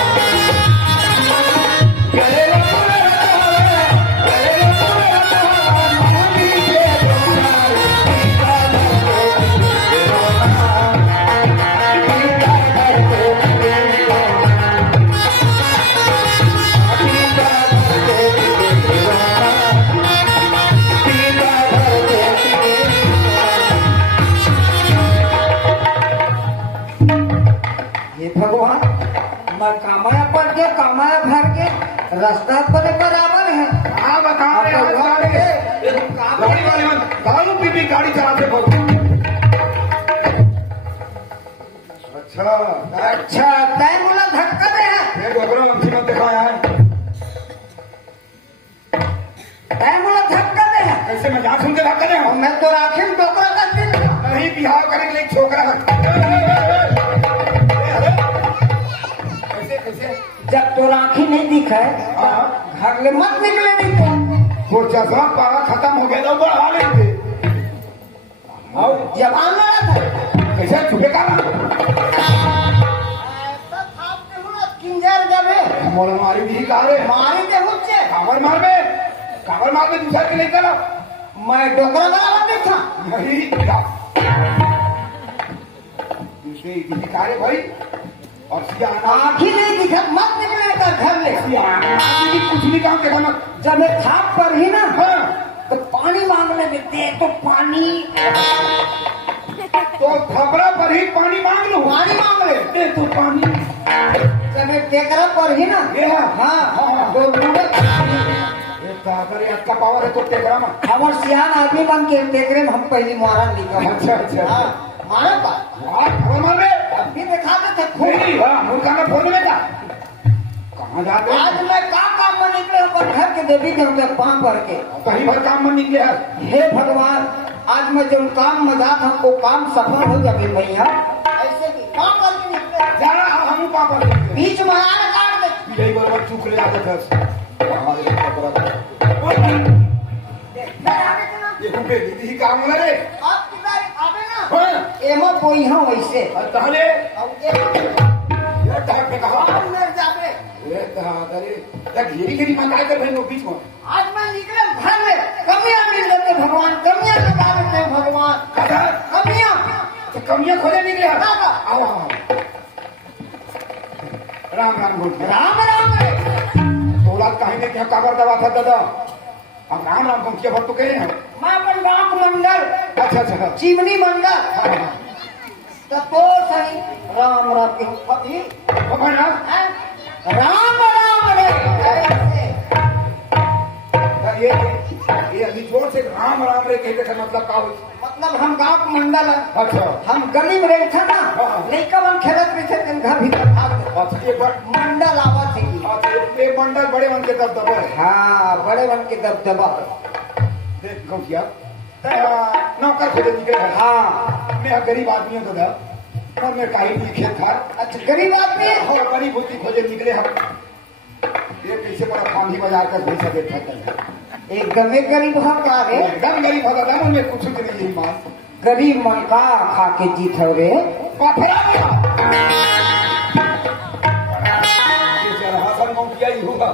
करे भगवान मैं कामाया पड़ के कामाया भर के रास्ता पर बराबर है। हाँ बता रहे दारू पी पी गाड़ी चलाते बहुत। अच्छा अच्छा तय बोला धक्का दे एक डोकरा लम्सी मत दिखाया है। तय बोला धक्का दे कैसे मजाक सुन के धक्का दे और मैं तो राखी में डोकरा कर दिन नहीं बिहार करेंगे एक छोकरा कैसे कैसे जब तो राखी नहीं दिखे घर ले मत निकले नहीं तो वो चश्मा पारा खत्म हो गया तो बढ़ा लेते और जवान लड़ा था कैसे छुपे का किंजर जबे मोर मारी भी कहा रे मारी दे हुच्चे कावर मार में दूसरा के लेकर मैं डोकरा वाला देखा नहीं दूसरे कार्य भाई और सियाना आँखी नहीं दिखा मत निकले कर घर ले कुछ भी काम देखा ना जब एक खाप पर ही ना हाँ तो पानी मांगने में दे तो पानी तो खबरा पर ही पानी मांग लो पानी मांग ले दे तो पानी जब एक टेकरा पर ही ना हाँ तो लूडो अच्छा पावर है तो टेकरा में हमारे सियान आदमी बन के टेकरे में हम पहली मारा निकल अच्छा मारा पा खबर मार रहे अभी दिखा देते नहीं मुर्गा में फोन में था कहाँ जाते आज मैं काम में निकले पर घर के देवी देवते पाँव भर के कहीं भर काम में निकले है हे भगवान आज मैं जो काम में जाता हूँ वो काम सफल हो जाए भैया ऐसे भी काम करके निकले जा हम पापा बीच में आने काट दे यही बराबर चूक ले आते थे ये हुबे दीदी काम हो रे आपकी बारी आवे ना हाँ एमा कोई हाँ वैसे ताले ये ताक पे कहा आज मैं जाबे ये तारे तक घेरी घेरी मंगाए कर भाई बीच में आज मैं निकले घर में कमियां मिल जाते भगवान कमियां लगा देते भगवान कहा कमियां तो कमियां खोले निकले हाँ। आओ राम राम बोल राम राम रे औलाद कहीं ने क्या काबर दवा था दादा हम राम राम को क्या तो कह रहे हैं मैं अपन गाँव मंडल अच्छा चिमनी मंडल तो सही राम राम के पति भगवान राम राम रे ऐसे। ये अभी जोर से राम राम रे कहते का मतलब का हो मतलब हम गाँव का मंडल है अच्छा हम गली में रहते थे ना हाँ। नहीं कब हम खेलत रहे थे घर भीतर भाग दे। अच्छा एक बार मंडल आवाज थी एक बंडल बड़े मन के दब दबा है हाँ बड़े बन के दबदबा देख कहो क्या नौकर खोजे निकले हैं हाँ मैं गरीब आदमी हूँ दादा और मैं कहीं भी खेत था अच्छा गरीब आदमी है और गरीब होती खोजे निकले हम ये कैसे बड़ा फांदी बाजार का पैसा देता है एकदम एक गरीब हम का रे एकदम गरीब होता था उनमें कुछ नहीं यही बात गरीब मन का खा के जीत हो रे हासन गाँव किया ही होगा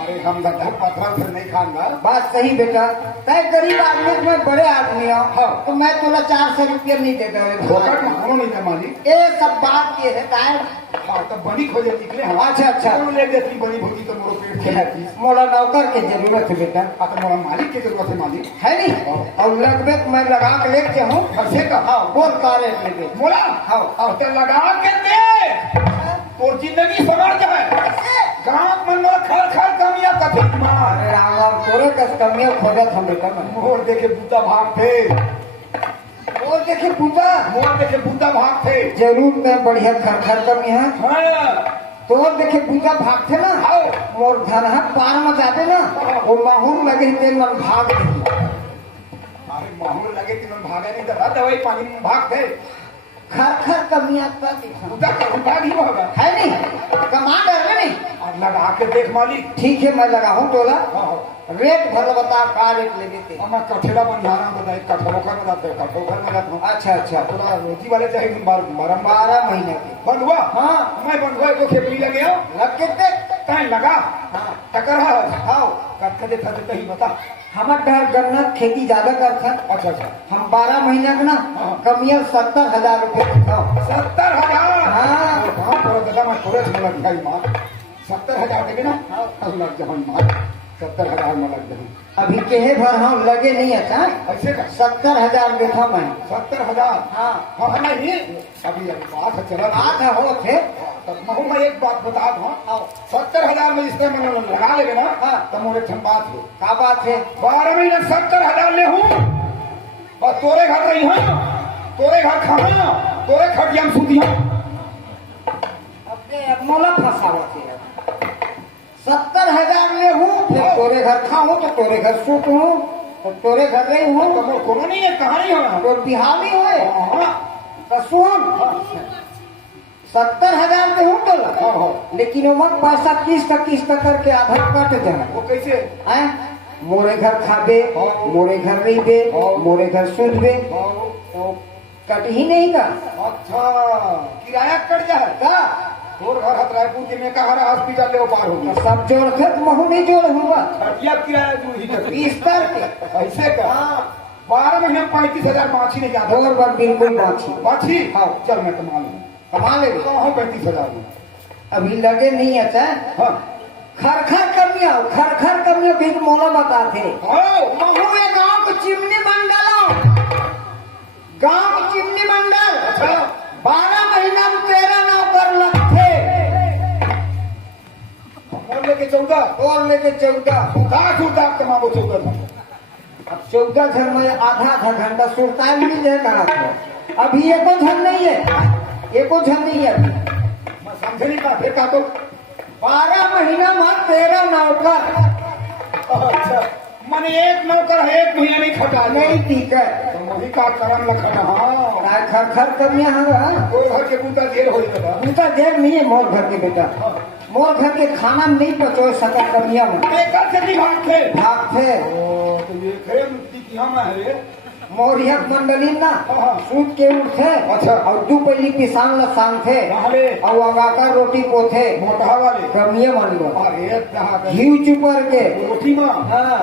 अरे हम गड्ढा पत्थर से नहीं खाऊंगा बात सही बेटा तय गरीब आदमी तो मैं बड़े आदमी हूँ हाँ। तो मैं तुला 400 रुपया नहीं देता फोकट में खानो नहीं था मालिक ये सब बात ये है काय हाँ तो बनी खोजे निकले हम अच्छा कौन ले देती बनी भोगी तो मोरो पेट के है मोला नौकर की जरूरत है बेटा हाँ तो मोरा मालिक की जरूरत है मालिक है नहीं और लगभग मैं लगा के लेके हूँ कैसे का हाँ बोल का रेट लेके मोला हाँ हाँ तो लगा के दे कमियां खोजत हम बेटा मैं मोर देखे बूता भागते, और देखे पूजा मोर देखे बूता भागते। जरूर मैं बढ़िया खरखर कमिया हाँ, तो देखे पूजा भागते ना आओ। मोर धनहा पार में जाते ना वो माहौल लगे ते मन भाग गई। अरे माहौल लगे कि मन भागे नहीं तो दवाई पानी में भागते। खरखर कमियां का दिखा बूता का भाग ही होगा। है नहीं कमांडर है नहीं और लगा के देख मालिक। ठीक है मैं लगा हूँ तोला हाँ, रेट भर बता का रेट ले देते मैं कठेड़ा बन जा रहा हूँ, बताइए कठोखर में जाते हो, कठोखर में जाता हूँ। अच्छा अच्छा थोड़ा रोटी वाले चाहिए 12 महीने के बंद हुआ। हाँ मैं बंद हुआ तो खेपली लगे हो लग कितने कहीं लगा हाँ टकर है। हाँ कट दे था ही बता। हमार डर गन्ना खेती ज्यादा करते अच्छा अच्छा, हम 12 महीना के ना हाँ। कमियां 70,000 रुपये देता 70,000। हाँ। कहाँ पर दादा मैं थोड़े से लग गई माँ 70,000 देगी ना। अब लग जाऊँ माँ 70,000 में लग जाऊँ। अभी केहे भर हम लगे नहीं अच्छा ऐसे का 70,000 देखा मैं 70,000। हाँ हाँ नहीं अभी बात चला बात है हो थे महू मैं एक बात बता दूँ। 70,000 में जिसने मैंने लगा लेगे ना हाँ। तो मोरे बात हो क्या बात है 12 महीने 70,000 ले हूँ और तोरे घर रही हूँ, तोरे घर खाऊं, तोरे खटिया में सूती हूँ। अपने मोला फंसावा थे 70,000 ले हूँ फिर तोरे घर खाऊं तो तोरे घर सूत हूँ तो तोरे घर रही हूँ तो मोर कोनो नहीं है, कहाँ नहीं होना। तो बिहार नहीं हुए हाँ, तो सुन 70,000 दे हूँ तो हाँ, हाँ। लेकिन वो पैसा किस्त करके आधा कट जाए वो कैसे। हैं मोरे घर खाबे मोरे घर रहीबे मोरे घर सुनबे तो कट ही नहीं का अच्छा किराया कट जाए का तोर घर हत रायपुर के मेका हरा हॉस्पिटल ले वो पार हो गया। सब जोड़ के महू नहीं जोड़ हुआ खटिया किराया जो ही करती बिस्तर के ऐसे का। हाँ 12 महीने में 35,000 माछी नहीं जाता। और बार बिल्कुल बाछी माछी हाँ। चल मैं कमा लूँ। कमा ले कहाँ 35,000 में। अभी लगे नहीं अच्छा हाँ खरखर कमियां भी मोला बताते हाँ महू में गाँव को चिमनी मंडल गाँव को चिमनी मंडल अच्छा 12 महीना में 13 नौकर लगते और लेके 14 और लेके 14 कहाँ छूटता आप कमाबो 14 में। अब 14 घर में आधा घंटा सुरताल मिल जाए कहा तो अभी एको झन नहीं है एको झन नहीं है अभी मैं समझे नहीं का फिर का तो 12 महीना में 13 नौकर अच्छा मैंने एक नौकर है 1 महीना नहीं खटा नहीं ठीक है तो वही का करम लखन। हाँ खरखर कमियां हाँ कोई घर के बूता देर हो जाता। उनका देर नहीं है मोर घर के बेटा मोर घर के खाना में नहीं पचो सका कमियां में बेकार से नहीं भागते। भागते ओ तो ये खरे मुक्ति की हम है मोरिया मंडली ना हाँ। सूत के उठे अच्छा। और 2 पहली पिसान ल सांथे नहले और अगाका रोटी पोथे मोटा वाले कमियां मान लो अरे दहा घी चुपर के रोटी माँ हाँ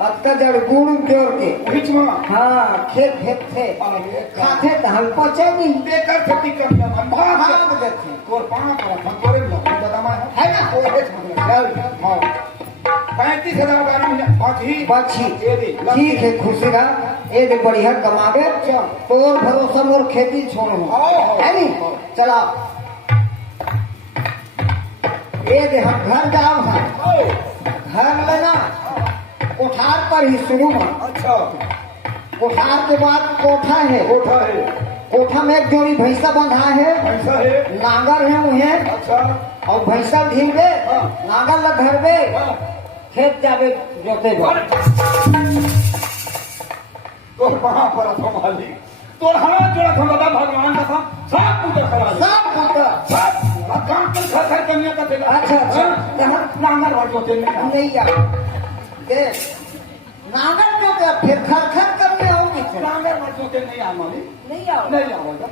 अत्ता जड़ गुड़ जोड़ के बीच माँ हाँ खेत खेत थे अरे खाते तो हम पचे नहीं बेकार खेती करना हम भाग भाग देते तोर पाना पर हम तोरे में बदामा है ना कोई हेच मतलब हाँ 35,000 12 महीने बाकी बची ये दे ठीक है खुशी रहा ये दे बढ़िया कमावे तोर भरोसा मोर खेती छोड़ो हाँ। है नी चला ये दे हम घर जाओ है घर लेना कोठार पर ही शुरू में अच्छा कोठार के बाद कोठा है कोठा है कोठा में एक जोड़ी भैंसा बंधा है ऐसा है नांगर है उन्हें अच्छा और भैंसा ढीलबे हाँ। नांगर ल धरबे हाँ। खेत जाबे जोते तोर कहाँ पर था मालिक तोर हाथ जोड़ा था दादा भगवान का था सब पूजा करा दे। सब पुत्र सब काम कर खर करने का तेरा अच्छा अच्छा जहाँ नांगर भर जोते नहीं नहीं जा देख नांगर जोते फिर खर करने होगी फिर नांगर भर जोते नहीं आ मालिक नहीं आओ नहीं आवेगा।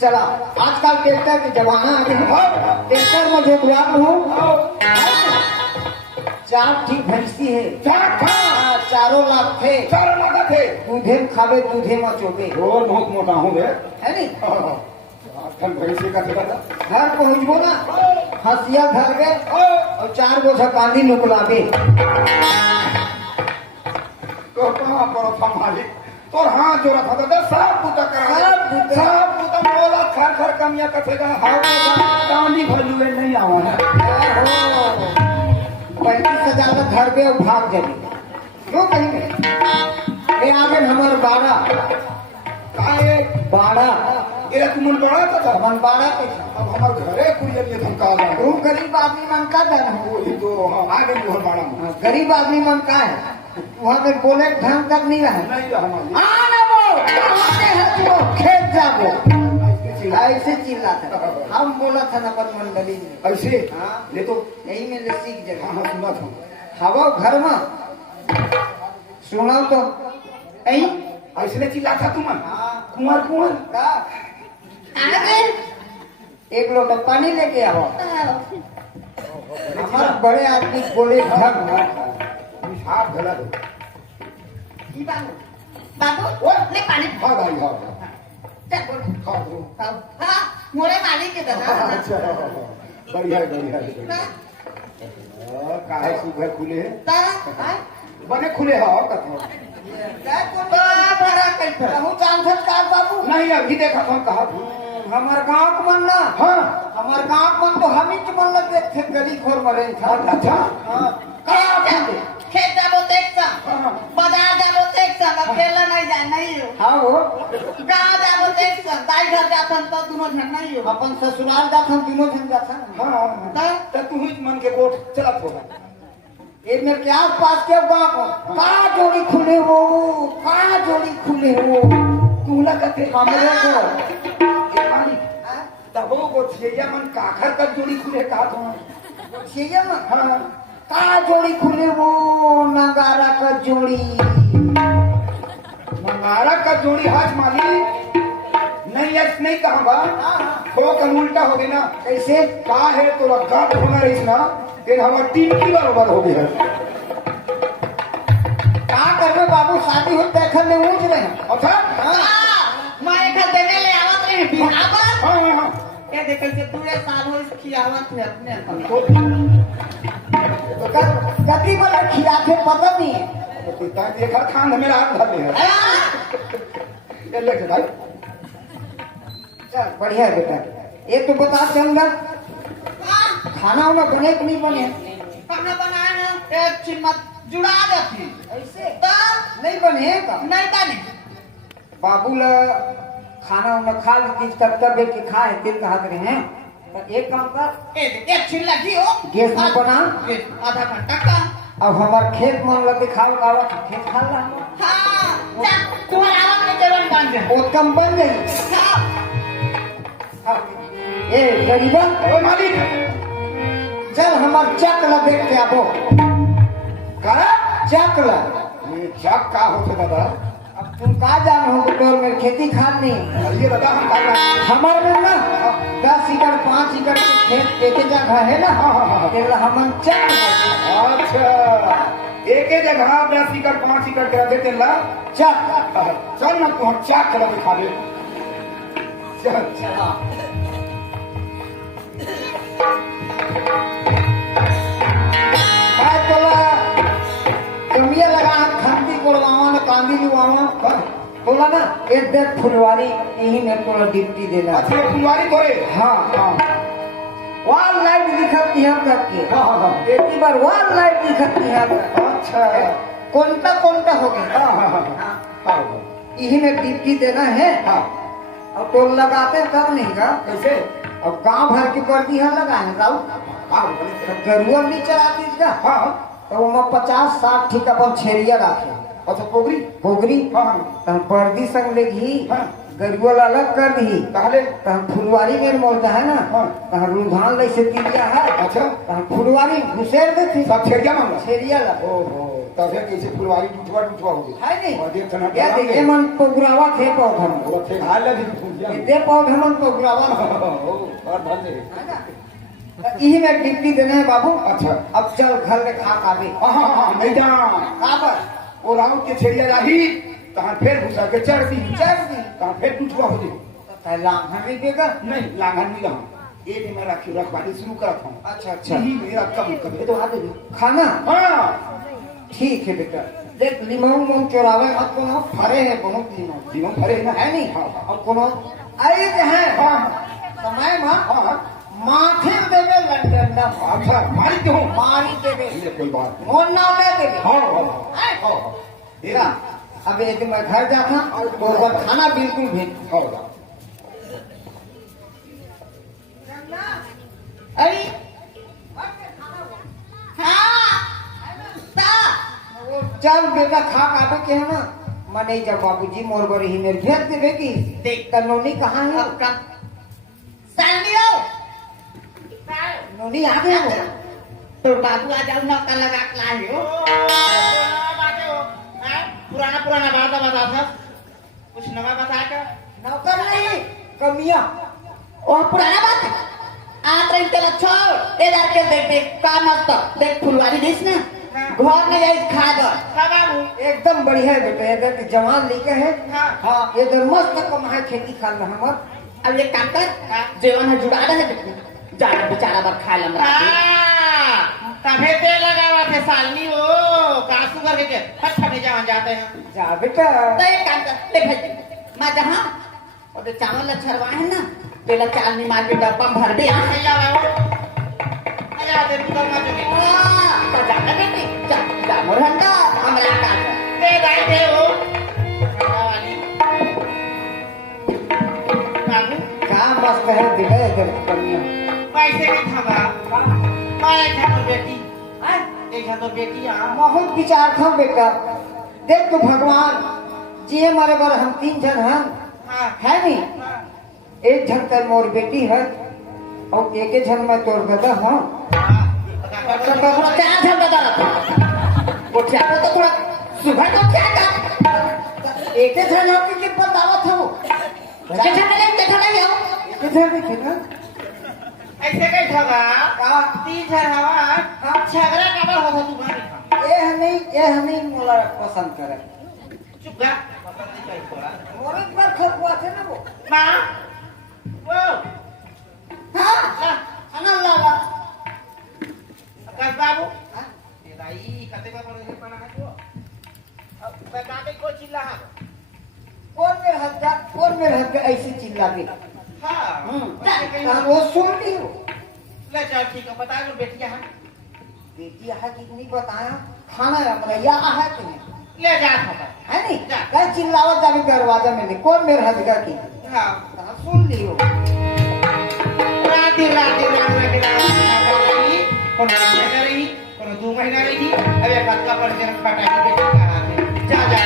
चला आजकल ट्रैक्टर के जमाना आ गया ट्रैक्टर में जोतवा हूँ 4 ठीक भैंसी है हाँ, 4 लाख थे सारा लगा थे दूधे में खावे दूधे में चोबे और बहुत मोटा हूँ रे है नी आजकल भैंसी का ठेका था घर पहुँचबो ना हंसिया घर गए और 4 बोझा पानी नुकलाबे तो कहाँ पर था मालिक तोर हाथ जोड़ा था दादा सब पूजा करा सब पूजा बोला खर खर कमिया कथेगा हाथ डांडी भलुए नहीं आवा है 35,000 का घर पे भाग जाए क्यों कहीं नहीं? ये आगे हमारे बाड़ा काहे बाड़ा ये तुम बड़ा था मन बाड़ा कैसे अब हमारे घरे कोई ये धमका रहा तुम गरीब आदमी मन का देना हो वही तो हाँ आ गई वो बड़ा में गरीब आदमी मन का है वहाँ पे बोले ढंग तक नहीं रहा नहीं रहा हमारी आना वो खेत जाबो ऐसे चिल्लाता हम बोला था ना पर मंडली में ऐसे हाँ। ले तो यही में ले सीख जगह हाँ हाँ सुना था हवा घर में सुना तो यही ऐसे ले चिल्ला था तुम हाँ। कुंवर कुंवर का आगे एक लोटा पानी लेके आओ हमारे बड़े आदमी बोले घर हाथ गला दो बाबू ले पानी हाँ भाई हाँ चल बोल हाँ दो हाँ मोरे मालिक के दादा अच्छा बढ़िया बढ़िया काहे सुबह खुले हैं दादा बने खुले हाँ कथो बाबू नहीं अभी देखा था कहा हमार गाँव को मन ना हाँ हमार गाँव मन तो हम ही के मन लगे थे गली खोर मरे था अच्छा खेत जाबो देख सा बाजार जाबो देख सा अकेला नहीं जा नहीं हो हाँ वो गाँव जाबो देख सा दाई घर जाथन तो दोनों जन नहीं हो अपन ससुराल जाता तीनों जन जाता हाँ तो तू ही मन के गोट चला होगा ये मेरे क्या पास के गाँव का जोड़ी खुले हो का जोड़ी खुले हो तू ना कहते हमरे को ये पानी तब वो गोठिया मन काखर का जोड़ी खुले कहा था छिया ना हाँ का जोड़ी खुले हो नगारा का जोड़ी मंगारा का जोड़ी हाथ माली नहीं ऐसे नहीं कहूँगा हो कल उल्टा हो गई ना कैसे का है तो रखा होना रही ना फिर हमारा टीम की बराबर हो गई है कहाँ कर रहे बाबू शादी हो देखने में ऊँच रहे हैं अच्छा मैं एक देने ले आवत रही बिहावर हाँ हाँ हाँ ये देखे से पूरे साल हो इसकी आवत है अपने जबकि बोले खिलाते पता नहीं है पिता देखा खान मेरा हाथ धर ले ये लेके भाई चल बढ़िया है बेटा ये तो बता चंगा खाना उन्हें बने कि नहीं बने खाना बनाए ना एक चिमट जुड़ा देती ऐसे तो नहीं बने का नहीं बने बाबू ला खाना उन्हें खा ली तब तब एक खाए तिल कहा रहे हैं तो एक काम कर एक चिल्ला की हो गैस में बना आधा घंटा का अब हमार खेत मन लगे खाओ खावा खेत खा ला हाँ तुम्हारा आवत में जरूर बन जाए वो कम बन गई हाँ ए गरीबा ओ मालिक चल हमार चक ला देख के आबो करा चक ला ये जग का होता दादा अब तुम कहा जान हो डोर में खेती खाद नहीं ये दादा हम कर रहे हैं हमारे में ना 10 एकड़ 5 एकड़ के खेत एक जगह है ना हाँ, हाँ, हाँ। तेरा हमन चक ला अच्छा एक ही जगह 10 एकड़ 5 एकड़ के रखे थे ला चक चल ना तू हम चाक चला के खा ले चल मैं तोला कमिया लगा खंती कोड़वावा ना कांदी लुवावा तोला ना एक देख फुलवारी यही में तोला डिप्टी देना अच्छा ये फुलवारी तोरे हाँ हाँ वाल लाइट दिखती है करके हाँ हाँ हाँ एक बार वाल लाइट दिखती है अच्छा कोंटा कोंटा हो गया हाँ हाँ हाँ हाँ यही में डिप्टी देना है हाँ अब तो लगाते तब नहीं का कैसे अब गांव भर की पड़ती है लगाए गाँव हाँ गरुआ नहीं चलाती इसका हाँ तो वो 50-60 ठीक अपन छेरिया रखे अच्छा पोगरी पोगरी हाँ हाँ पर्दी संग ले घी हाँ। गरुआ अलग कर दी पहले फुलवारी में मोलता है ना हाँ। रूधान ले से तिलिया है अच्छा फुलवारी घुसेर देती सब छेड़िया मांगा छेरिया ला ओहो तब है कैसे फुलवारी टूटवा टूटवा हो गई है नहीं और देख तना या देखे मन पोगरावा थे पौधा में वो थे हाल लगी फुलवारी दे पौधा मन पोगरावा और भले यही में डिप्टी देना है बाबू अच्छा अब चल घर में खा खावे हाँ हाँ हाँ नहीं जा खाबर वो राउत के छेड़िया रही कहाँ फिर घुसा के चढ़ दी चढ़ दी कहाँ फिर टूटवा हो गई लांघन नहीं देगा नहीं लांघन नहीं रहा ये भी मैं रखी रखवाली शुरू करता हूँ अच्छा अच्छा यही मेरा कम कभी तो आगे खाना हाँ ठीक है बेटा देख लिमाऊ मोम चोरावे अब कोनो फरे है बहुत लिमाऊ जीवन भरे ना है नहीं हाँ अब कोनो आई है हाँ समय में हाँ माथे में देवे लंडन अच्छा मारी क्यों मारी देवे ये कोई बात नहीं। मोर नाम ले दे हाँ हाँ हाँ तेरा अब एक मैं घर जाता और खाना बिल्कुल भेज हाँ अरे हाँ चल बेटा खा आवे के है ना मने जब बाबूजी मोर बर ही मेरे भेज देवे की देख त नोनी कहाँ है सालियो नोनी आ गए हो तो बाबू आ जाओ नौका लगा के लाए हो पुराना पुराना बात बता था कुछ नवा बता कर नौकर नहीं कमिया और पुराना बात आप रही तेरा छोड़ इधर के देख देख का मस्त देख फुलवारी दिस ना घर में जाए खा दो बाबू एकदम बढ़िया है बेटा इधर के जवान लेके है हाँ। हाँ इधर मस्त कमाए खेती खाल रहा हमर अब एक काम कर जेवन है जुड़ा रहे जा बेचारा बर खा लम तभे तेल लगावा थे सालनी हो कासू करके के फटफटे जहाँ जाते हैं जा बेटा तो एक काम कर ले भेज मैं जहाँ और जो चावल छरवाए हैं ना तेला चालनी मार के डब्बा में भर दे भैया अरे दे तू करना चाहिए तो जाना बेटी जा मोरहंडा हमला का दे दाई दे हो वाली बाबू क्या मस्त है दिले इधर कमिया पैसे के थामा मैं खातो बेटी एक खातो बेटी आ बहुत विचार था बेटा देख तो भगवान जी हमारे बार हम 3 जन हैं हाँ है नहीं एक जन तर मोर बेटी है और एक जन मैं तोड़ गदा हूँ तो थोड़ा क्या झल बता रहा था वो क्या तो थोड़ा सुबह तो क्या कर एक जन हो कि बतावत हूँ देखा नहीं हो एक जन देखी ना ऐसे कैसे होगा 3 जन हवा झगड़ा कबर होगा तुम्हारे ये हमें मोला पसंद करे चुप गा पसंद नहीं कहीं थोड़ा मोर एक बार खेल हुआ थे ना वो माँ वो हाँ खाना लाला आकाश बाबू ये दाई कते का पड़े पड़ा है वो अब बताते को चिल्ला है कौन मेरे हद ऐसी चिल्ला के हाँ वो सुन ली हो ले चल ठीक है बता दो बेटिया है बेटी है कि नहीं बताया खाना हमारा यहाँ है कि नहीं ले जा खबर है नहीं क्या चिल्लावत जाके दरवाजा में नहीं कौन मेरे हद का की हाँ कहाँ सुन ली हो राती कोनो महीना रही कोनो 2 महीना रही अबे कत्का पर जन फटाई बेटी कहा है जा जा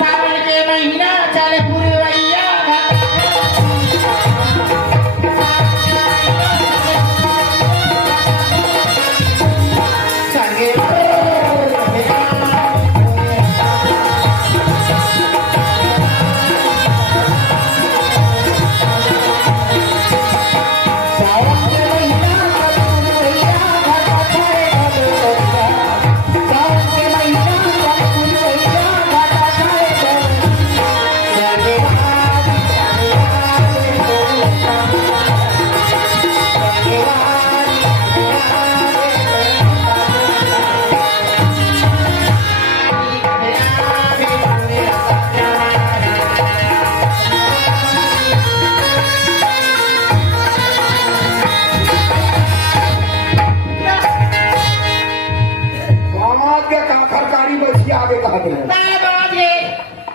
सावन के महीना चले पूरे भैया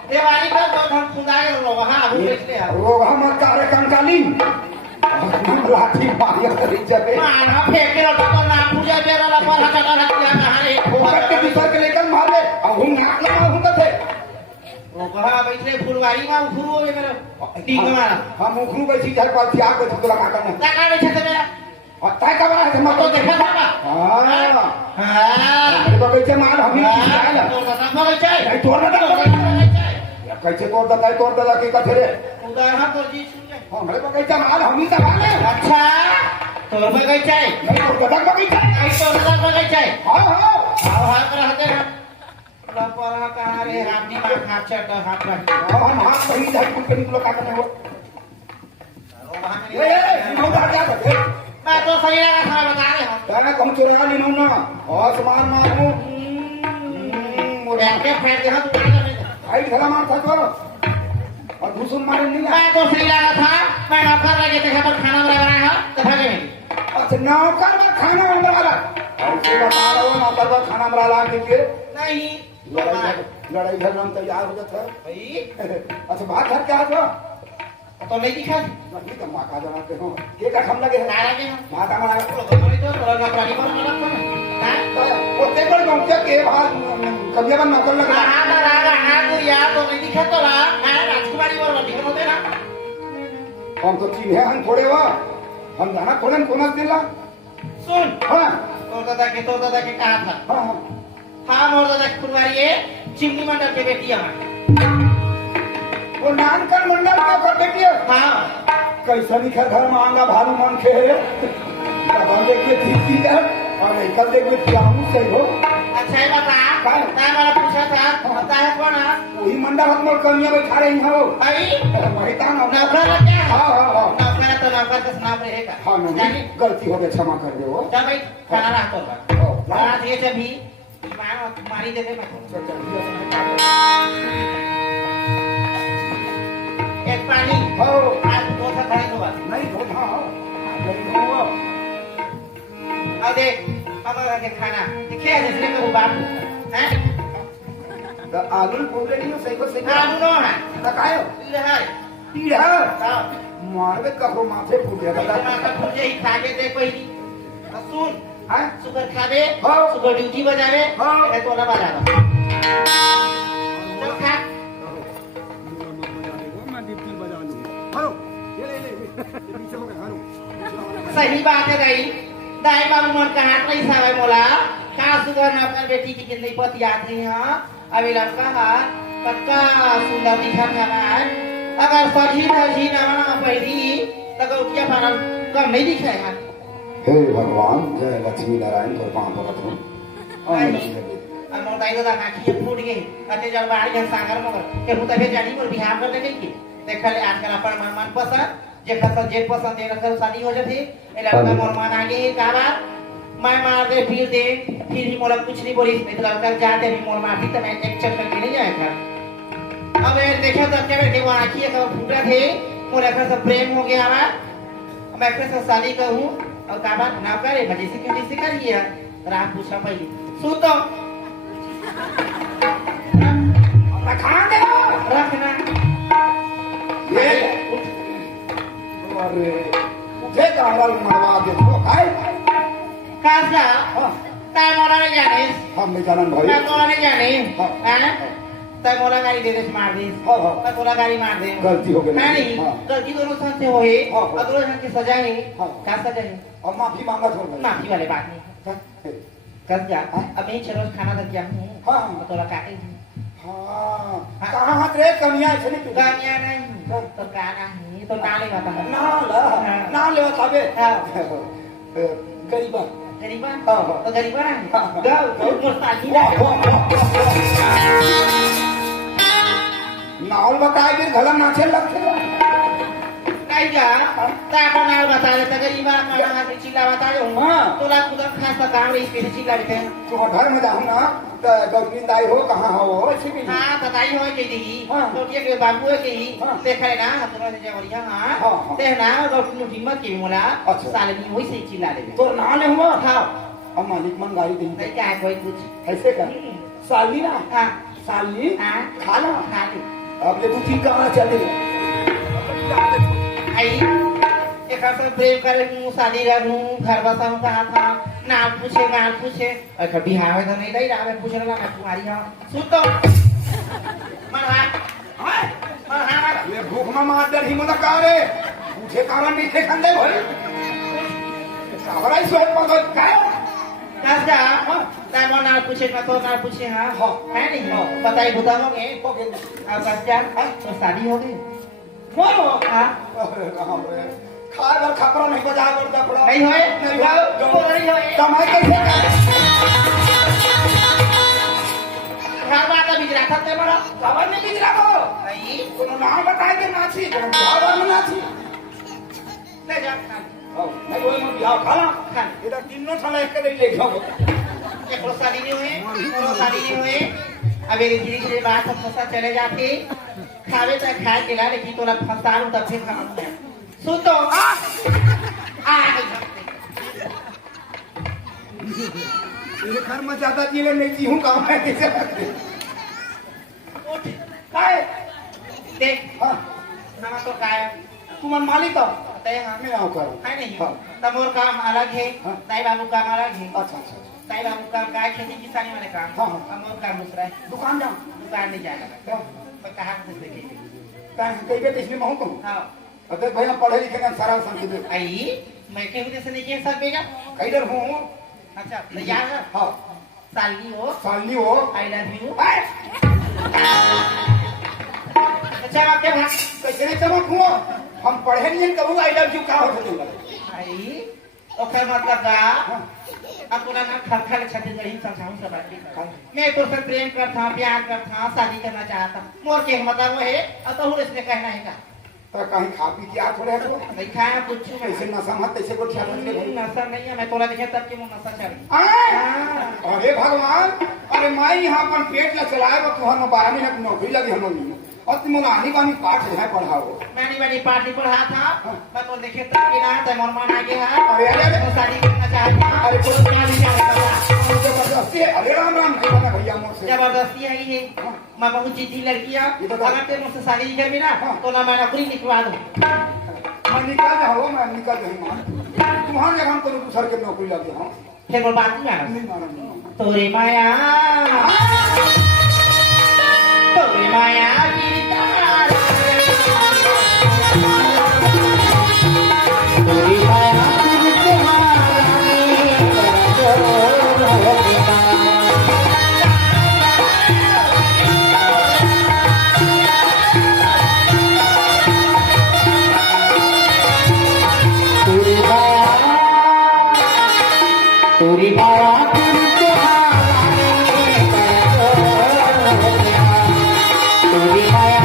दिवाली पर तो हम सुनाए रोग हम कार्य कंकालीन लाठी मारिया करी जबे माना फेंके तो ना पूजा बेरा ला पर हटा रखिया कहां रे फोकट के भीतर के लेकर मार ले अब हम नाक लगा हूं थे वो कहा बैठे फुलवारी में उखरू हो मेरा टीक मारा हम उखरू बैठी जाए पर थी आके तो लगा करना लगा बैठे थे मेरा और तय का बना है तो देखा था हां हां अरे बगैचे मार हम ही तो बता हो गई चाहिए नहीं तोड़ ना कैसे तोड़ ददा के कथे रे उदाहरण तो जी सुन ले हमरे बगैचा मार हम ही दबा ले अच्छा तो बगई चाहिए नहीं तो ददा बगैचा आई तो बगई चाहिए हां हां आओ हाथ रहते हैं लपरा कहां रे हाथ दिमाग हाथ चट हाथ रख हम हाथ कहीं जाए कुल को का करने हो ए हम जा जा मैं तो सही लगा था बता रहे हो कहना कौन चोरा नहीं ना आसमान मारू मोटे फेंक दे हम दुकान आई खला मार था और दूसरा मारे नहीं मैं तो सही लगा था मैं नौकर लगे थे पर खाना बनाया है तो भागे में अच्छा नौकर में खाना बन रहा ऐसे बता रहा हूँ नौकर का खाना बना ला के नहीं लड़ाई झगड़ा में तैयार हो जाता है भाई अच्छा बात है क्या था तो नहीं दिखा नहीं तो माँ का जनाते हो ये का हम लगे नारा के माँ का मना तो बोली तो लगा प्राणी को ना वो पेपर गमते के बाद कभी बन नौकर लगा तो यार तो नहीं दिखा तो राजकुमारी और दिखा होते ना हम तो चीन है हम थोड़े हुआ हम जाना थोड़े कोना दिला सुन हाँ तो दादा के कहा था हाँ हाँ हाँ मोर दादा फुलवारी है चिमनी मंडल के बेटी हमारी वो नानकर मंडल का कर बेटी है हाँ कैसा नहीं घर मांगा भालू मन खेले देखिए ठीक है और एक देखिए क्या सही हो अच्छा है बता मैं वाला पूछा था पता है कौन है वही मंडल हम लोग कमियां बैठा रही हो आई महिता नौकर है क्या हाँ हाँ हाँ नौकर तो नौकर का नाम रहेगा हाँ नहीं गलती हो गई क्षमा कर दो चल भाई खाना रहा तो आज ये से भी मारी देते मैं एक पानी आज दो था खाने के बाद नहीं हो हाँ अब देख अब के खाना देखिए जैसे को बाप हैं तो आलू बोल रही हो सही को सही आलू नो है तकायो है पीड़ा हां मारवे कहो माथे फूटे बता माथा फूटे ही खाके दे पहिली सुन हां सुगर खावे हाँ। सुगर ड्यूटी बजावे हाँ। ए तोला बजावा चल खा मैं डिप्टी बजा लूं हेलो ये ले पीछे हो गया हेलो सही बात है दाई दाई बाबू मन का हाथ नहीं सावे मोला का सुगर ना अपने बेटी की जिंदगी पति याद नहीं है अभी लड़का है पक्का सुंदर दिखा है अगर सजी धजी ना बना पहली तो गौटिया पाना कम नहीं दिखे है हे भगवान जय लक्ष्मी नारायण और पांव पकड़ हूं और दाई दादा आंखी फूट गई अते जब बाहर के सांगर मगर के हूं तबे जानी मोर बिहार कर देने की देखले आजकल अपन मन पसंद जे फसल जे पसंद है रखल शादी हो जाती ए लड़का मोर मन आगे का बात मैं मार दे फिर ही मोला कुछ नहीं बोली नहीं तो लड़का जाते भी मोर मारती तो मैं एक चक्कर के नहीं जाए था अब देखा तो क्या बेटे वो आंखी का फूटा थे मोर एक से प्रेम हो गया हमारा मैं एक से शादी कहूं और का बात ना करे मजे से क्यों से करिए रात पूछा पहले सो तो रखा दे रखना ये अरे उठे गावल मरवा दे तो काय कासा ताय मोला नहीं जाने हम नहीं जानन भाई ताय मोला नहीं जाने हाँ। हैं ताय मोला गाड़ी दे दे मार दे हाँ, हाँ। ताय मोला गाड़ी मार दे गलती हो गई नहीं हाँ। गलती दोनों संग से होए हाँ, और दोनों संग की सजा है हाँ। क्या सजा है और माफी मांगा छोड़ भाई माफी वाले बात नहीं कर जा अब मैं चलो खाना लग गया हूं हाँ। तो लगा के हाँ कहाँ हाथ रे कमियां ऐसे नहीं तू गानिया नहीं तो गाना नहीं तो ना ले बता ना ले बताबे हाँ। गरीबा गरीबा हाँ, हाँ। तो गरीबा हाँ, ना हाँ। गाओ मुस्ताजी नावल बताए कि गला नाचे लगते नहीं जा ताको नाल बता दे तक गरीबा मामा के चिल्ला बता दो हाँ। तो ला खुद खास का काम रे इसके चिल्ला देते हैं तो घर में जाऊँ ना तो गौरीदाई हो कहाँ हो ऐसे भी हाँ बताई हो के दी हाँ। तो के बाबू है के हाँ। देखा ना तुम्हारे जे बढ़िया हां हाँ, हाँ। ते ना गौरी नु हिम्मत के मोला अच्छा। साल में वही से चिल्ला दे तो ना ले हुआ हां अब मालिक मन गाड़ी नहीं देंगे क्या है कोई कुछ ऐसे कर साली ना हां साली हाँ। खाना खा ले अब ले तू ठीक कहाँ चले आई एक से प्रेम करे हूं शादी करूं घर बसाऊं कहां था ना पूछे अगर बिहार में तो नहीं दई रहा मैं पूछने लगा तुम्हारी हां सुन तो मरहा मरहा ये भूख में मार दे हिम्मत का रे पूछे कारण नहीं थे खंदे भाई सावराई सोच मत काय काजा तार मन ना पूछे मैं तो ना पूछे हां हाँ। है नहीं हाँ। बताई बताओगे ओके अब काजा तो शादी हो गई बोलो हां अरे राम रे खार भर खपरा नहीं बजा कर कपड़ा नहीं होए नहीं होए कमाई कैसे घर बात बिजरा खाते बड़ा खबर नहीं बिजरा को नहीं कोनो नाम बताए के नाची कोनो बियाह में नाची ले जा नहीं बोले मैं बियाह खाना इधर तीनों साला एक के ले जाओ एक शादी नहीं हुए अब ये धीरे धीरे बात सब फंसा चले जाते खावे तो खाए के ला लेकिन तोला फंसाऊं तब फिर खाऊंगा सुन तो आ मैं ज्यादा जीले नहीं जी हूँ काम है कैसे उठ काय देख हाँ नवा तो काय तू मन मालिक हो ते हाँ मैं आओ करूँ है नहीं हाँ। तमोर काम अलग है हाँ। ताई बाबू काम अलग है अच्छा अच्छा ताई बाबू काम काय खेती किसानी वाले काम हाँ, हाँ। अमोर काम दूसरा है दुकान जाऊँ दुकान नहीं जाएगा हाँ। मैं कहाँ से देखेंगे कहीं बेटे इसमें मैं हूँ कहूँ हाँ अरे भैया पढ़े लिखे का सारा समझ आई मैं क्यों जैसे नहीं किया सब बेगा कई डर हूँ अच्छा तैयार है हाँ सालगी हो सालनी हो आई लव यू आए, अच्छा आप क्या भाई कैसे नहीं चमक हुआ हम पढ़े नहीं कहूँ आई लव यू का होते आई ओके मतलब का अपना नाम खरखर छत्तीसगढ़ी समझाऊं सब बात मैं तो सब प्रेम करता हूँ प्यार करता हूँ शादी करना चाहता हूँ मोर के मतलब वो है और तो इसने कहना है का तो कहीं खा पी के आ थोड़े तो नहीं खाया कुछ कैसे नशा मत कैसे को ठिया बन गए नशा नहीं है मैं तोला देखे तब कि मुँह नशा चढ़ी आए, अरे भगवान अरे मैं यहाँ अपन पेट न चलाए वो तुहर में 12 मिनट नौकरी लगी हम लोग और तुम आनी बानी पाठ है पढ़ाओ मैंने बड़ी पार्टी पढ़ा था मैं तो देखे तब कि ना तो मोर मन आगे है अरे, अरे, अरे। तो शादी करना चाहता हूँ अरे, तो क्या नहीं चाहता जबरदस्ती है अरे राम राम नहीं बना भैया मुझसे जबरदस्ती है ही है मैं बहुत जीती लड़की है ये तो अगर ते मुझसे शादी कर भी ना तो ना मैं नौकरी निकलवा दूँ मैं निकल जाओ मैं निकल जाऊँ मां तुम्हारे जगह हम करूँ दूसर के नौकरी लगे हूँ फिर वो बात नहीं आना नहीं मारा नहीं तोरे माया तोरे माया की तारा तोरे माया की तोरी माया तोरी माया तोरी माया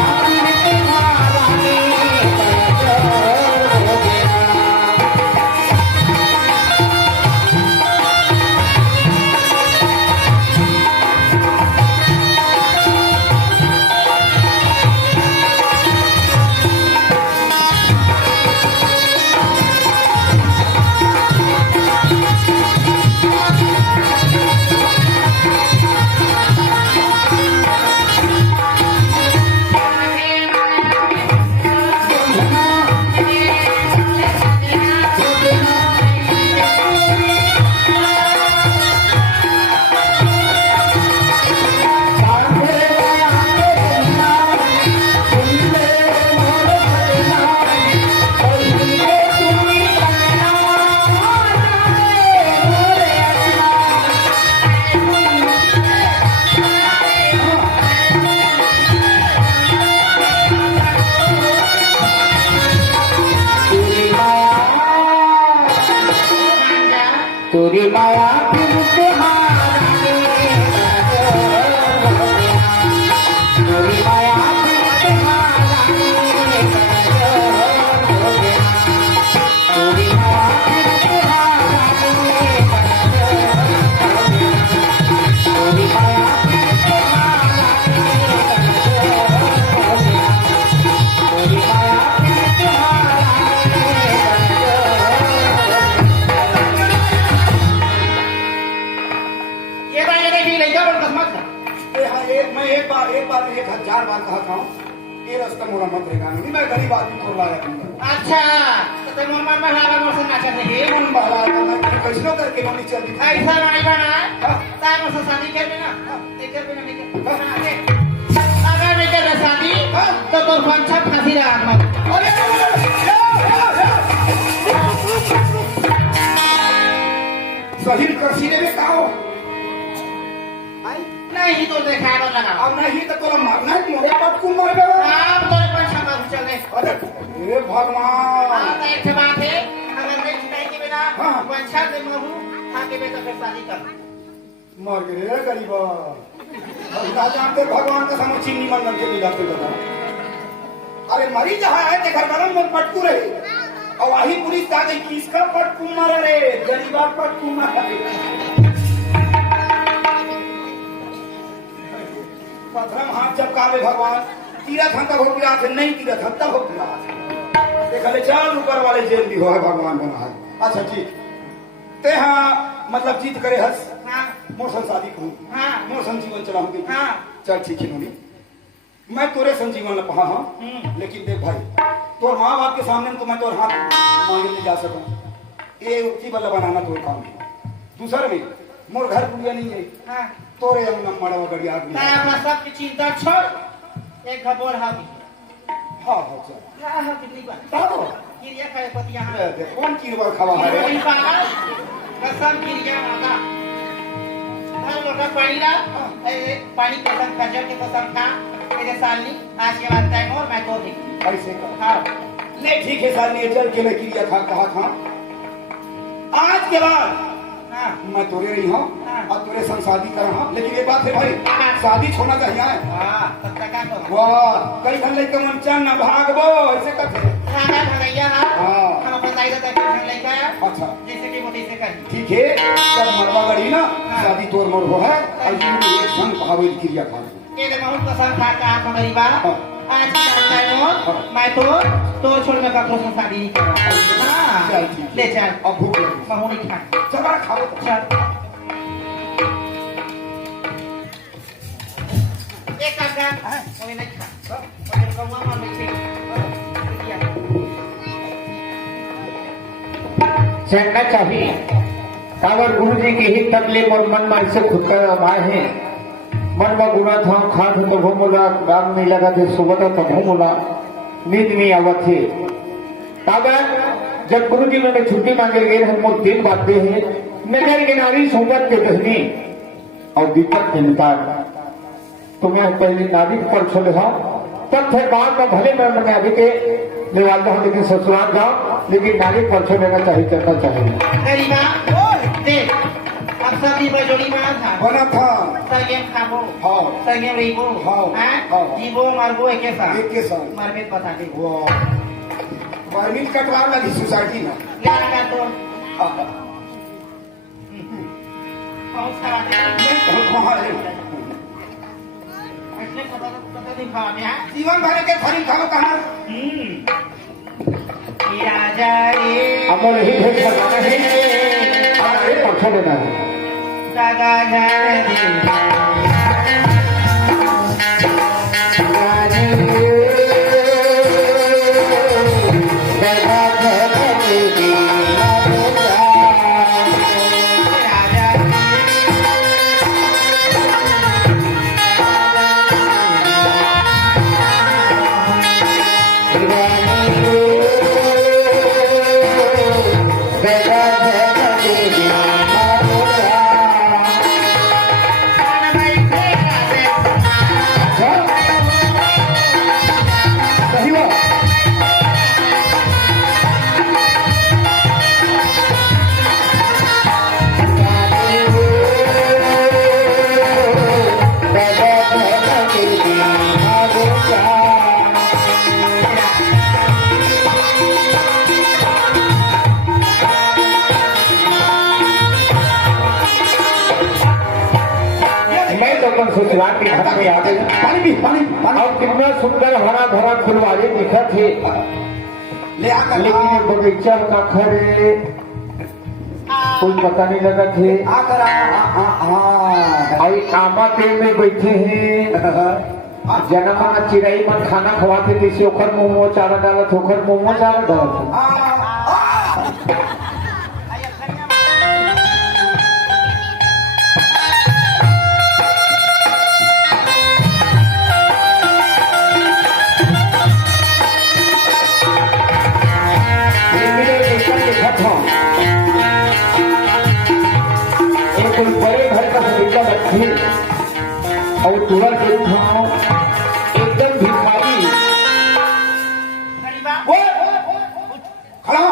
फिर तुम्हारा तोरी माया फिर तुम्हारा तोरी माया फिर तुम्हारा तोरी माया फिर तुम्हारा तोरी माया फिर तुम्हारा ये भाई ये देखिए लड़का बड़ कसमत है मैं एक बार 1000 बार कहता हूँ ये रास्ता मोरा मत रहेगा नहीं मैं गरीब आदमी को लाया अच्छा तो ते मोर मन में हवा मोर से नाचत है मन बहला मैं कैसे करके नहीं चलती ऐसा नहीं बना ताय मोर से शादी कर बिना नहीं कर बिना नहीं कर अगर नहीं कर शादी तो तोर पंछा फांसी रहा मैं सही कसीने में कहा हो नहीं तो देखा तो लगा अब नहीं तो तोरा मारना है मोरे पट को मार दो आप तोरे पंछा मार चले अरे हे भगवान आप एक बात है अगर नहीं छुटाई के बिना हाँ। पंछा दे महू खा के बेटा फिर शादी कर मर गए रे गरीब ना जानते भगवान का समझ चीनी मन के मिलाते लगा अरे मरी जहाँ है देखा गरम में पटकू रहे और वही पुलिस आ गई किसका पटकू मारा रे गरीबा पटकू मारा रे प्रथम हाथ चपकावे भगवान तीरथ हम तक हो गया थे नहीं तीरथ हम तक हो गया देखा चाल ऊपर वाले जेल भी हो है भगवान बना है अच्छा जीत ते हाँ मतलब जीत करे हंस हाँ मोर संग शादी करूं हाँ मोर संग जीवन चलाऊंगी हाँ चल ठीक है नोनी मैं तोरे संग जीवन ला पहा हाँ लेकिन देख भाई तोर माँ बाप के सामने तो मैं तोर हाथ मांगे नहीं जा सकूं ये उठी बल्ला बनाना तोर काम है दूसर में मोर घर पुलिया नहीं है हाँ तोरे अंगना मड़वा गड़िया आदमी तारा अपना सबकी चिंता छोड़ एक खबर हावी हाँ हाँ चल हाँ हाँ कितनी बार तारो गिरिया खाए पतिया हाँ दे कौन कीरवा खावा है कसम गिरिया माता हर लोटा पानी ला पानी कसम खजर के कसम खा मेरे सालनी आज के बाद तय और मैं तो देख ऐसे कर हाँ नहीं ठीक है साल ने चल के मैं क्रिया खा कहा था आज के बाद हाँ मैं तोरे रही हूँ हाँ। और तोरे संग शादी कर रहा हूँ लेकिन ये बात है भाई हाँ। शादी छोड़ना चाहिए हाँ तब तक क्या करो वाह कई घर लेके मन चल ना भागबो ऐसे कहते हाँ मैं भगैया हाँ हाँ। हम अपना दाई दादा के घर लेके आया अच्छा जैसे कि वो तैसे कर ठीक है जब मरवा गड़ी ना हाँ। शादी तोर मोर हो है और ये एक संग भावे क्रिया खा ये देखो हम कसम खा का आंखों मेरी बात हाँ। आज की बात है मैं तो छोड़ में कपड़ों से शादी नहीं कर रहा हाँ चल ठीक है। ले चल अब भूख लगी महू नहीं खा चला खाओ चल एक काका हमें नहीं खा और इनका हुआ मार में चढ़ना चाहिए कावर गुरु जी के ही तबले मन मन से खुद का अमाय है मन में गुना था खाद तो घूमोला गाम नहीं लगा थे सुबह तो घूमोला नींद नहीं आवत थे काबर जब गुरु जी मैंने छुट्टी मांगे गए हम लोग 3 बातें हैं नगर किनारी सोमत के बहनी और दीपक के निकाल तुम्हें पहले नाविक पर छोड़े हो तब फिर बाद में भले मैं मैंने अभी के निवाल जाऊँ लेकिन ससुराल जाओ लेकिन नाविक पर छोड़ लेना चाहिए करना चाहिए मेरी माँ देख अब सब भी जोड़ी मार था बना था सगेम खाबो हाँ सगेम रहीबो हाँ, हाँ हाँ। जीवो मरबो एके साथ एक के साथ मरबे पता दे वाह वर्मिल कटवा लगी सोसाइटी में क्या लगा तो हाँ, बहुत सारा दे नहीं तो वहाँ है। ऐसे पता नहीं खा में हाँ जीवन भर के थारी खाओ कहाँ ये राजा रे अमर ही भेद बनाना है और एक पक्ष लेना है दादा जान ससुराल के घर में आ गए पानी भी पानी और कितना सुंदर हरा भरा फुलवारी दिखा थे ले आकर लेकिन बगीचा का खरे कोई पता नहीं लगा थे आकर आई आमा पेड़ में बैठे हैं जनमा चिड़ई मन खाना खवाते थे से ओखर मोमो चारा डाला थे ओखर मोमो चारा डाला थे एक बड़े घर का बगीचा रखी और तुरंत एकदम भिखारी खड़ा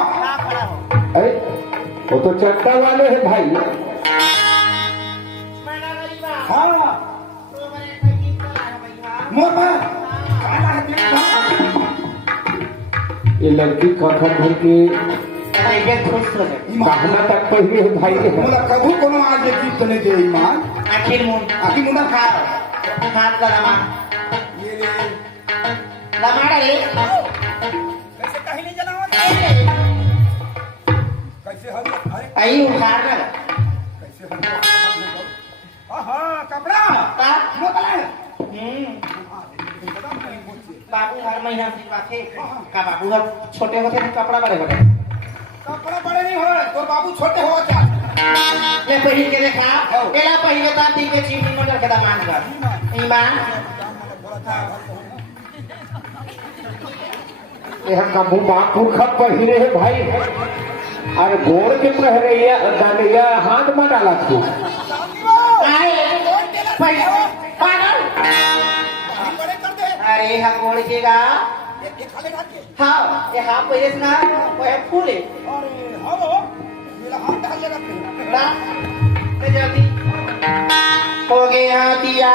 खड़ा हो अरे वो तो चट्टा वाले हैं भाई मैंने गरीबा हाँ तो मैंने कहीं चला है भैया मोर पर ये लड़की कखन भर के ये खुश हो गए कहना तक पहले है भाई है मोला कभू कोनो आज जे गीत नहीं दे ईमान आखिर मुंह आखिर मुंडा खा हाथ लगा ये ले लमाड़ा ले कैसे कहीं नहीं जनावत कैसे हरी अरे आई उखाड़ ना कैसे हरी किलो तला है बाबू हर महीना सिलवाथे का बाबू अब छोटे होते हैं कपड़ा बड़े बड़े कपड़ा बड़े नहीं हो तो बाबू छोटे हो क्या ले पहिल के देखा एला पहिले ता ती के चिमनी में रख दा मान कर ईमान यह कबू बापू खप पहिरे है भाई अरे गोड़ के पहरे डालिया हाथ में डाला तू आए पहिले पागल बड़े कर दे अरे हा गोड़ के गा ये खाले खा के हां ये हा पहिले ना वो है फूले अरे हां मेरा हाथ डाल लगा के ला ले जल्दी हो गया दिया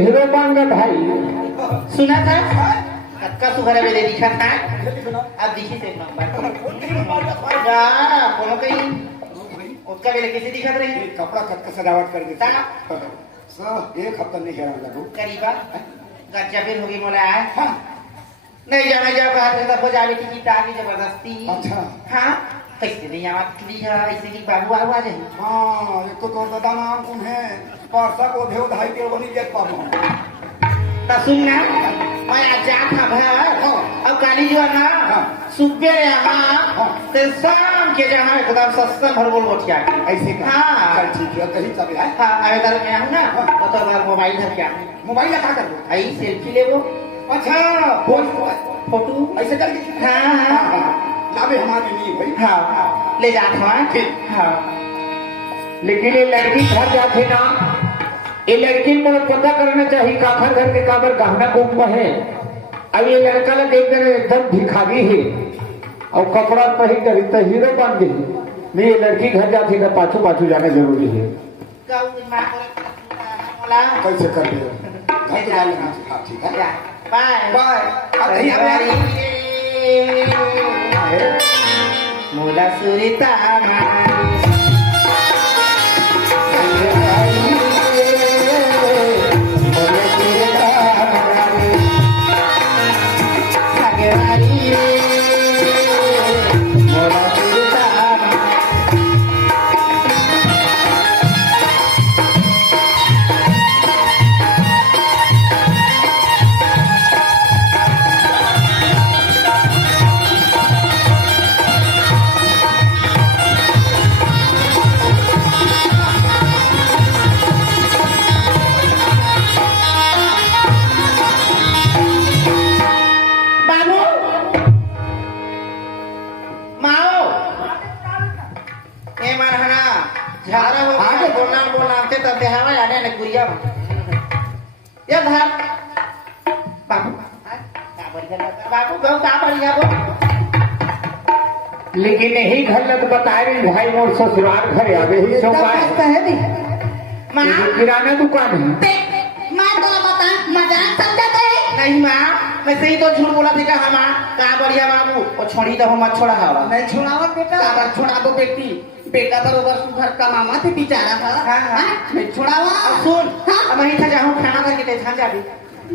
हीरो बन गए भाई सुना था कक्का सुघरा में देखा था अब दिखी से नंबर जा कोनो कहीं उसका बेले कैसे दिखत रही कपड़ा कट के सजावट कर देता सब एक हफ्ता नहीं घेरा लगू करीबा गच्चा फिर होगी मोला आए नहीं जाना जा बात तब हो जावे की ताकी जबरदस्ती अच्छा हां कैसे नहीं आवत लिया ऐसे की बाबू आवाज है हाँ एक तो तोर दादा नाम तुम है परसा को धेव ढाई के बनी देख पाबो ता सुन ना मैं आज जा था भर अब काली जो है ना सुबह यहाँ ते शाम के जहाँ एकदम सस्ता भर बोल बोटिया ऐसे का हाँ चल ठीक है कहीं चले आए हाँ आवेदन में आऊँ ना तो तो बार मोबाइल धर के आऊँ मोबाइल लगा कर दो आई सेल्फी ले वो अच्छा फोटो ऐसे करके हाँ हाँ लावे हमारे लिए भाई हाँ ले जाते हैं हाँ लेकिन ये लड़की घर जाती ना ये लड़की को पता करना चाहिए काखर घर के काबर गहना गुम में है अब ये लड़का ला देख कर एकदम भिखारी है और कपड़ा पहन कर तो हीरो बन गई नहीं ये लड़की घर जाती ना पाछू पाछू जाना जरूरी है कैसे कर दे घर तो डाल लेना हाँ ठीक है बाय बाय मोला सुरिता लेकिन यही घर लग बताए रही भाई मोर ससुराल घर आवे ही सब किराना दुकान है नहीं माँ मैं सही तो झूठ बोला थी हम का बढ़िया बाबू और छोड़ी तो मत छोड़ा हवा नहीं छुड़ावत बेटा छोड़ा दो बेटी बेटा तो उधर सुधर का मामा थे बेचारा था नहीं छुड़ावा सुन अब वहीं था जाऊँ खाना करके ले जा भी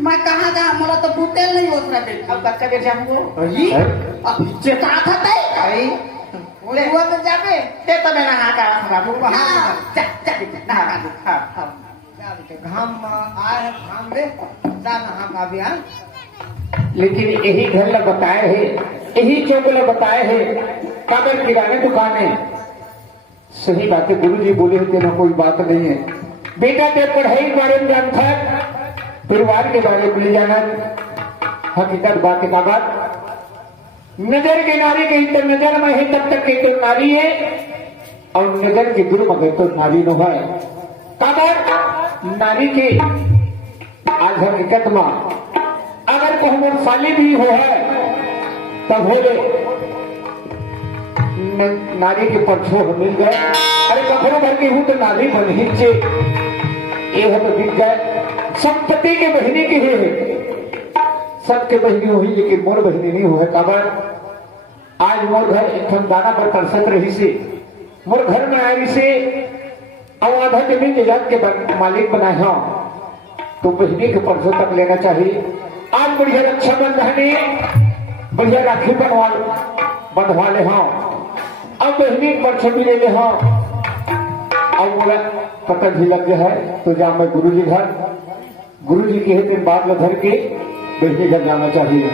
मैं कहाँ जा मोला तो बुटेल नहीं होत रहा बेटा अब कच्चा बेर जाऊँ अब चेता था आई बोले हुआ तो जाबे ते तब ना हाथ आ बाबू चल ना हां हां घाम आए हैं घाम में जाना हम अभी लेकिन यही घर ला बताए है यही चौक ला बताए है कागज किराने दुकाने। सही बात है, गुरु जी बोले होते ना कोई बात नहीं है। बेटा ते पढ़ाई के बारे में जानता है, परिवार के बारे में ले जाना। हकीकत बात है बात, नजर के नारी के इतर नजर में है तब तक के नारी है, और नजर के गुरु मगर तो नारी न है। काबर नारी के आज हकीकत में अगर को हमर साली भी हो है तब बोले नारी के परछो मिल गए। अरे कखनो भर के हूं तो नारी बन ही चे, ये है तो दिख गए। संपत्ति के बहिनी की है, सबके बहिनी हुई लेकिन मोर बहिनी नहीं हुए। काबर आज मोर घर एक दाना पर तरसत रही से, मोर घर में आई से और आधा जमीन जजात के मालिक बनाए हो, तो बहिनी के परसों तक लेना चाहिए। आज बढ़िया रक्षाबंधन है, बढ़िया राखी बंधवा ले हो, अब बहिनी परसों भी ले ले हो। अब बोला पता भी लग गया है तो जा मैं गुरु जी घर, गुरु जी के दिन बाद में धर के बहिनी घर जाना चाहिए।